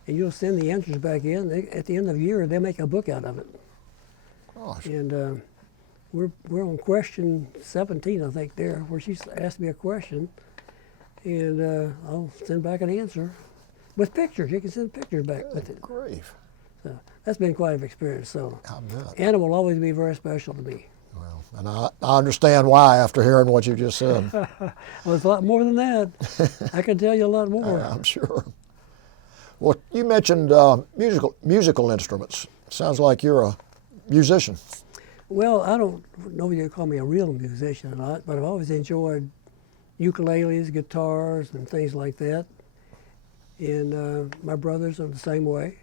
and you'll send the answers back in. At the end of the year, they make a book out of it. Gosh. And we're on question 17, I think, there, where she's asked me a question, and I'll send back an answer with pictures. You can send pictures back with it. Grief. So that's been quite an experience. So I bet. Anna will always be very special to me. Well, and I understand why after hearing what you just said. Well, it's a lot more than that. I can tell you a lot more. I'm sure. Well, you mentioned musical instruments. Sounds like you're a musician. Well, I don't know if you call me a real musician or not, but I've always enjoyed ukuleles, guitars, and things like that. And my brothers are the same way.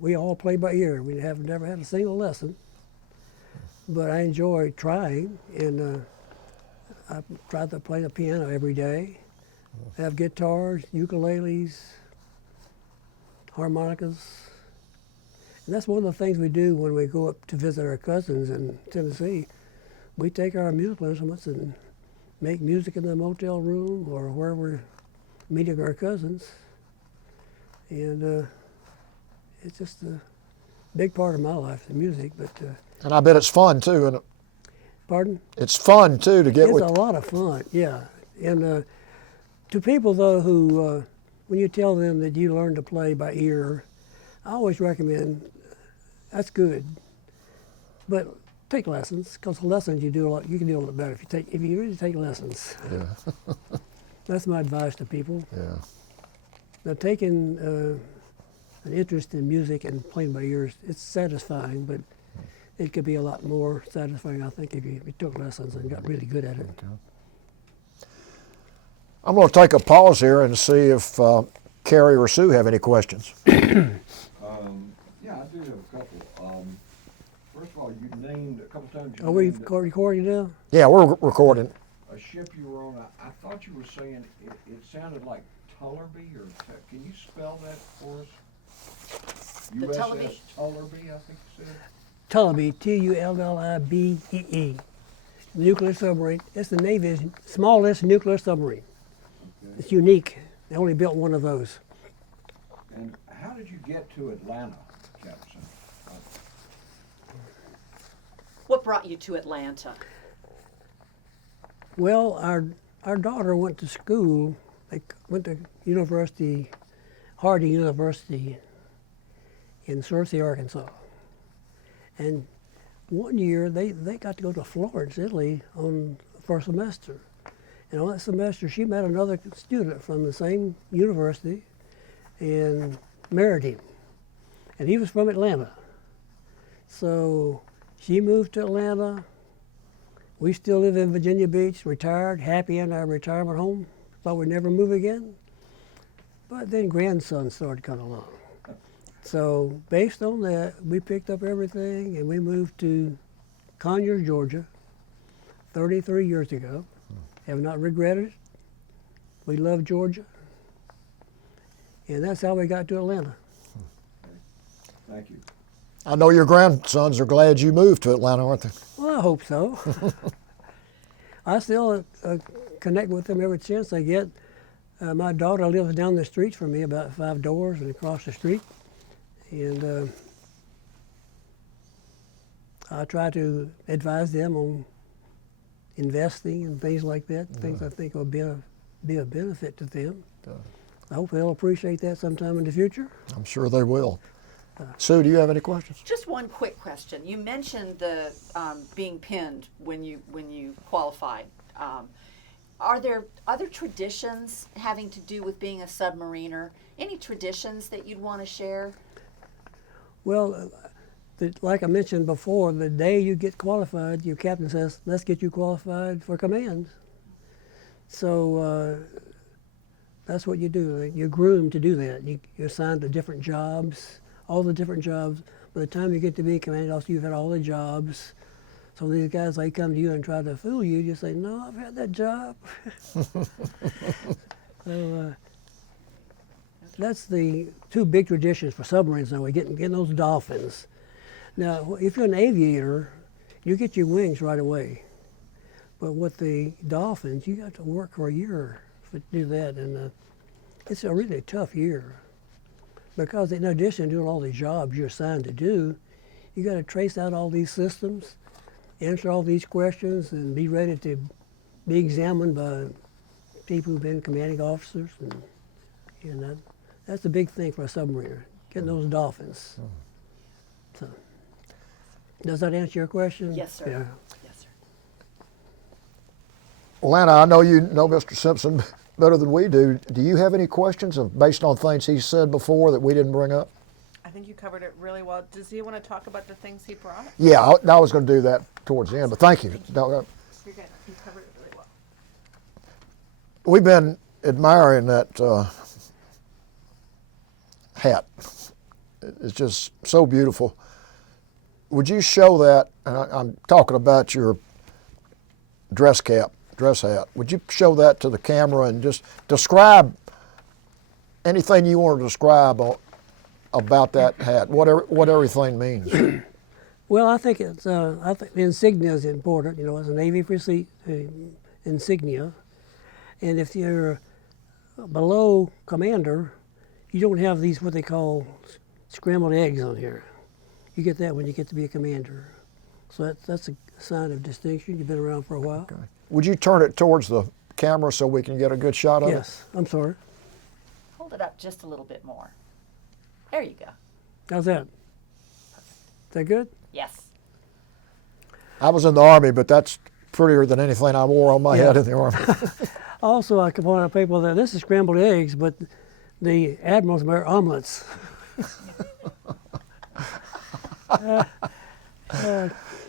We all play by ear. We have never had a single lesson, but I enjoy trying, and I try to play the piano every day. I have guitars, ukuleles, harmonicas. And that's one of the things we do when we go up to visit our cousins in Tennessee. We take our musical instruments and make music in the motel room or where we're meeting our cousins. And it's just a big part of my life, the music. But And I bet it's fun too. And pardon? it's fun too to get It's with. a lot of fun, yeah. And to people though who, when you tell them that you learn to play by ear, I always recommend, that's good, but take lessons, because the lessons you can do a lot better if you really take lessons. Yeah. That's my advice to people. Yeah. Now, taking an interest in music and playing by ears, it's satisfying, but it could be a lot more satisfying, I think, if you took lessons and got really good at it. Okay. I'm going to take a pause here and see if Carrie or Sue have any questions. Yeah, I do have a couple. First of all, you named a couple times. Are we recording now? Yeah, we're recording. A ship you were on. I thought you were saying it sounded like Tullerby, or can you spell that for us? The Tullerby? USS Tullerby, I think you said. Tullibee, Tullibee, nuclear submarine. It's the Navy's smallest nuclear submarine. Okay. It's unique. They only built one of those. And how did you get to Atlanta, Captain? What brought you to Atlanta? Well, our daughter went to school. They went to university, Harding University in Searcy, Arkansas. And one year they got to go to Florence, Italy for a semester. And on that semester she met another student from the same university and married him. And he was from Atlanta. So she moved to Atlanta. We still live in Virginia Beach, retired, happy in our retirement home. Thought we'd never move again. But then grandsons started coming along. So based on that, we picked up everything and we moved to Conyers, Georgia, 33 years ago. Have not regretted it. We love Georgia. And that's how we got to Atlanta. Thank you. I know your grandsons are glad you moved to Atlanta, aren't they? Well, I hope so. I still connect with them every chance I get. My daughter lives down the street from me, about 5 doors and across the street. And I try to advise them on investing and things like that, things I think will be a benefit to them. I hope they'll appreciate that sometime in the future. I'm sure they will. Sue, do you have any questions? Just one quick question. You mentioned the being pinned when you qualified. Are there other traditions having to do with being a submariner? Any traditions that you'd want to share? Well, like I mentioned before, the day you get qualified, your captain says, let's get you qualified for command. So that's what you do. You're groomed to do that. You're assigned to different jobs, all the different jobs. By the time you get to be a command officer, you've had all the jobs. So these guys, they come to you and try to fool you. You say, no, I've had that job. So that's the two big traditions for submarines now. We're getting those dolphins. Now, if you're an aviator, you get your wings right away. But with the dolphins, you got to work for a year to do that. And it's a really tough year. Because in addition to doing all the jobs you're assigned to do, you got to trace out all these systems, answer all these questions, and be ready to be examined by people who've been commanding officers. And that's the big thing for a submariner, getting those dolphins. So, does that answer your question? Yes, sir. Yeah. Yes, sir. Lana, I know you know Mr. Simpson better than we do. Do you have any questions based on things he said before that we didn't bring up? I think you covered it really well. Does he want to talk about the things he brought? Yeah, I was going to do that towards the end, but thank you. No, You're good. You covered it really well. we've been admiring that hat. It's just so beautiful. Would you show that? And I'm talking about your dress hat. Would you show that to the camera and just describe anything you want to describe about that hat? What everything means. Well, I think it's I think the insignia is important. You know, it's a Navy insignia, and if you're below commander, you don't have these what they call scrambled eggs on here. You get that when you get to be a commander. So that's a sign of distinction. You've been around for a while. Okay. Would you turn it towards the camera so we can get a good shot of it? Yes, I'm sorry. Hold it up just a little bit more. There you go. How's that? Is that good? Yes. I was in the Army, but that's prettier than anything I wore on my head in the Army. Also, I can point out people that this is scrambled eggs, but the admirals wear omelets.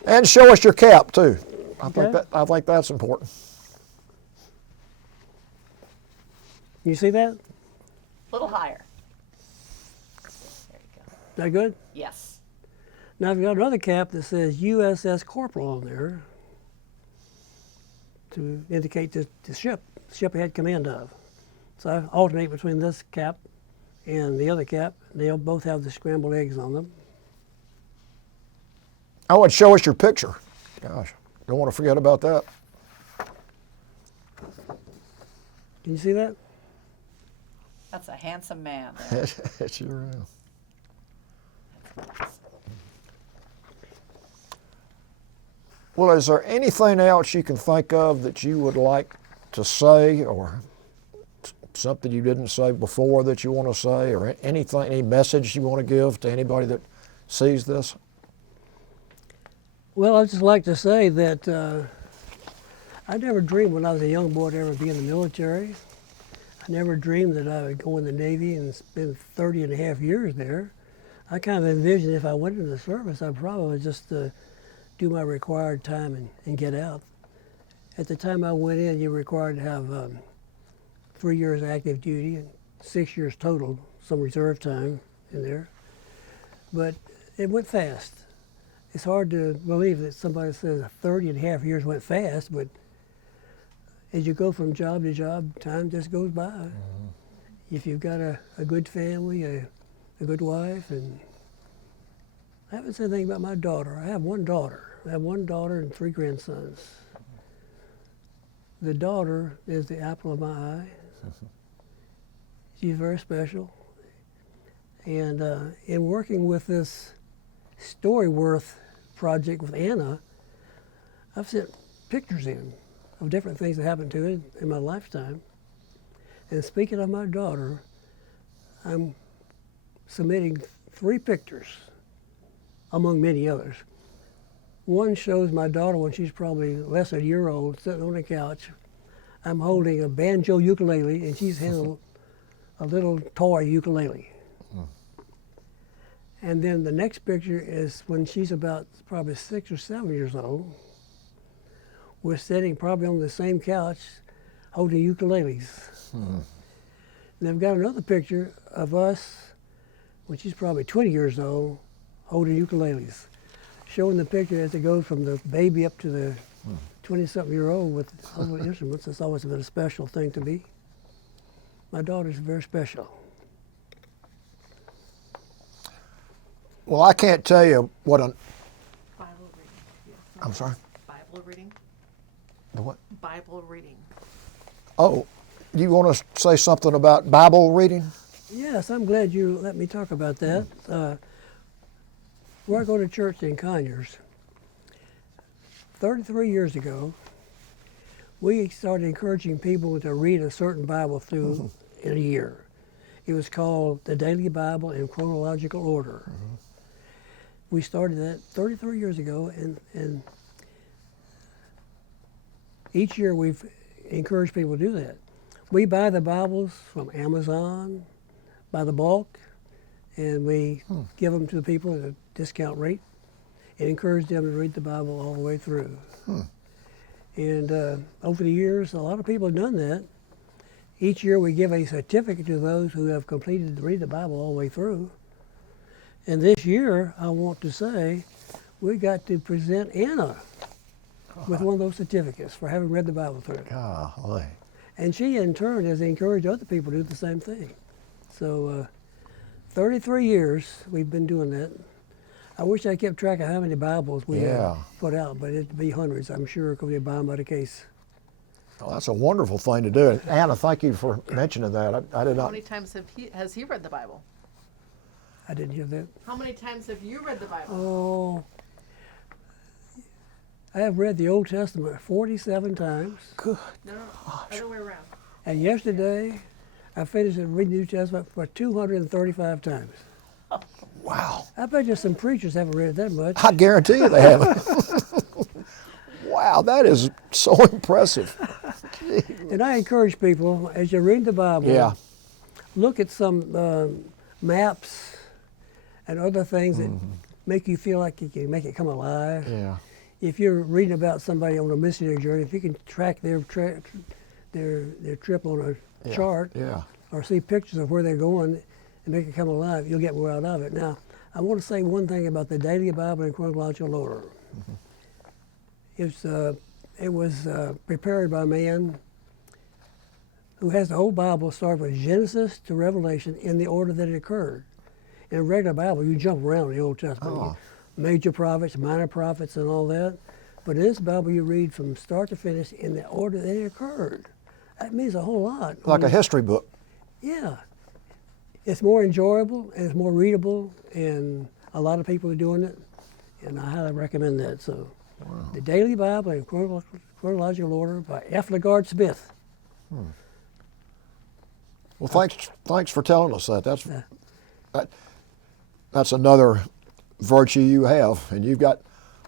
And show us your cap too. Okay. I think that's important. You see that? A little higher. There you go. Is that good? Yes. Now I've got another cap that says USS Corporal on there to indicate the ship I had command of. So I alternate between this cap and the other cap. They'll both have the scrambled eggs on them. I would show us your picture. Gosh, don't want to forget about that. Can you see that? That's a handsome man there. It sure is. Well, is there anything else you can think of that you would like to say, or something you didn't say before that you want to say, or anything, any message you want to give to anybody that sees this? Well, I'd just like to say that I never dreamed when I was a young boy to ever be in the military. I never dreamed that I would go in the Navy and spend 30 and a half years there. I kind of envisioned if I went into the service, I'd probably just do my required time and get out. At the time I went in, you were required to have 3 years active duty and 6 years total, some reserve time in there. But it went fast. It's hard to believe that somebody says 30 and a half years went fast, but as you go from job to job, time just goes by. If you've got a good family, a good wife, and I haven't said anything about my daughter. I have one daughter. I have one daughter and 3 grandsons. The daughter is the apple of my eye. She's very special. And in working with this Storyworth project with Anna, I've sent pictures in of different things that happened to her in my lifetime. And speaking of my daughter, I'm submitting 3 pictures, among many others. One shows my daughter when she's probably less than a year old, sitting on the couch. I'm holding a banjo ukulele, and she's handling a little toy ukulele. And then the next picture is when she's about probably 6 or 7 years old. We're sitting probably on the same couch holding ukuleles. And I've got another picture of us when she's probably 20 years old holding ukuleles, showing the picture as it goes from the baby up to the 20-something-year-old with all the instruments. It's always been a special thing to me. My daughter's very special. Well, I can't tell you what an. Bible reading. Yes. I'm sorry. Bible reading. The what? Bible reading. Oh, you want to say something about Bible reading? Yes, I'm glad you let me talk about that. Where I go to church in Conyers, 33 years ago, we started encouraging people to read a certain Bible through in a year. It was called the Daily Bible in Chronological Order. We started that 33 years ago, and each year we've encouraged people to do that. We buy the Bibles from Amazon by the bulk, and we give them to the people at a discount rate and encourage them to read the Bible all the way through. And over the years, a lot of people have done that. Each year we give a certificate to those who have completed to read the Bible all the way through. And this year, I want to say, we got to present Anna with one of those certificates for having read the Bible through. Golly. And she, in turn, has encouraged other people to do the same thing. So 33 years we've been doing that. I wish I kept track of how many Bibles we had put out, but it'd be hundreds, I'm sure, because we buy them by the case. Well, that's a wonderful thing to do. And Anna, thank you for mentioning that. I did How not. many times has he read the Bible? I didn't hear that. How many times have you read the Bible? Oh, I have read the Old Testament 47 times. Good. No, other way around. And yesterday, I finished reading the New Testament for 235 times. Wow. I bet you some preachers haven't read it that much. I guarantee you they haven't. Wow, that is so impressive. And I encourage people, as you read the Bible, look at some maps and other things that make you feel like you can make it come alive. Yeah. If you're reading about somebody on a missionary journey, if you can track their trip on a chart, or see pictures of where they're going and make it come alive, you'll get more out of it. Now, I want to say one thing about the Daily Bible in Chronological Order. It was prepared by a man who has the whole Bible start with Genesis to Revelation in the order that it occurred. In a regular Bible, you jump around in the Old Testament. Major prophets, minor prophets, and all that. But in this Bible, you read from start to finish in the order that it occurred. That means a whole lot. Like a history book. Yeah. It's more enjoyable, and it's more readable, and a lot of people are doing it, and I highly recommend that. So, the Daily Bible in Chronological Order by F. LaGard Smith. Well, thanks for telling us that. That's another virtue you have, and you've got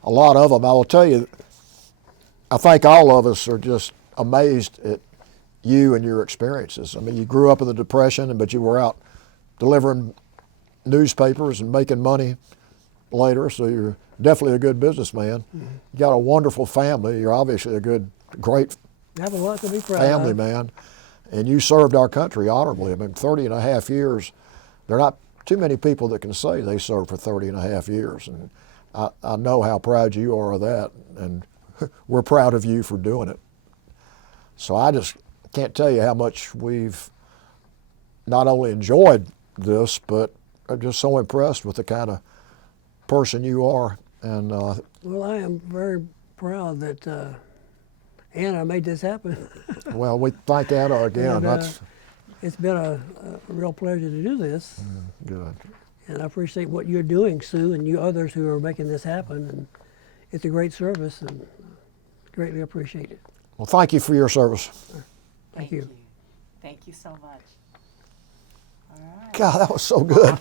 a lot of them. I will tell you, I think all of us are just amazed at you and your experiences. I mean, you grew up in the Depression, but you were out delivering newspapers and making money later, so you're definitely a good businessman. You got a wonderful family. You're obviously a great I have a lot to be proud family of. man. And you served our country honorably. I mean, 30 and a half years, there are not too many people that can say they served for 30 and a half years. And I know how proud you are of that, and we're proud of you for doing it. So I just can't tell you how much we've not only enjoyed this, but are just so impressed with the kind of person you are. And Well, I am very proud that Anna made this happen. well, we thank Anna again. And, That's it's been a real pleasure to do this, good. and I appreciate what you're doing, Sue, and you others who are making this happen. And it's a great service, and greatly appreciate it. Well, thank you for your service. Thank you. Thank you so much. All right. God, that was so good.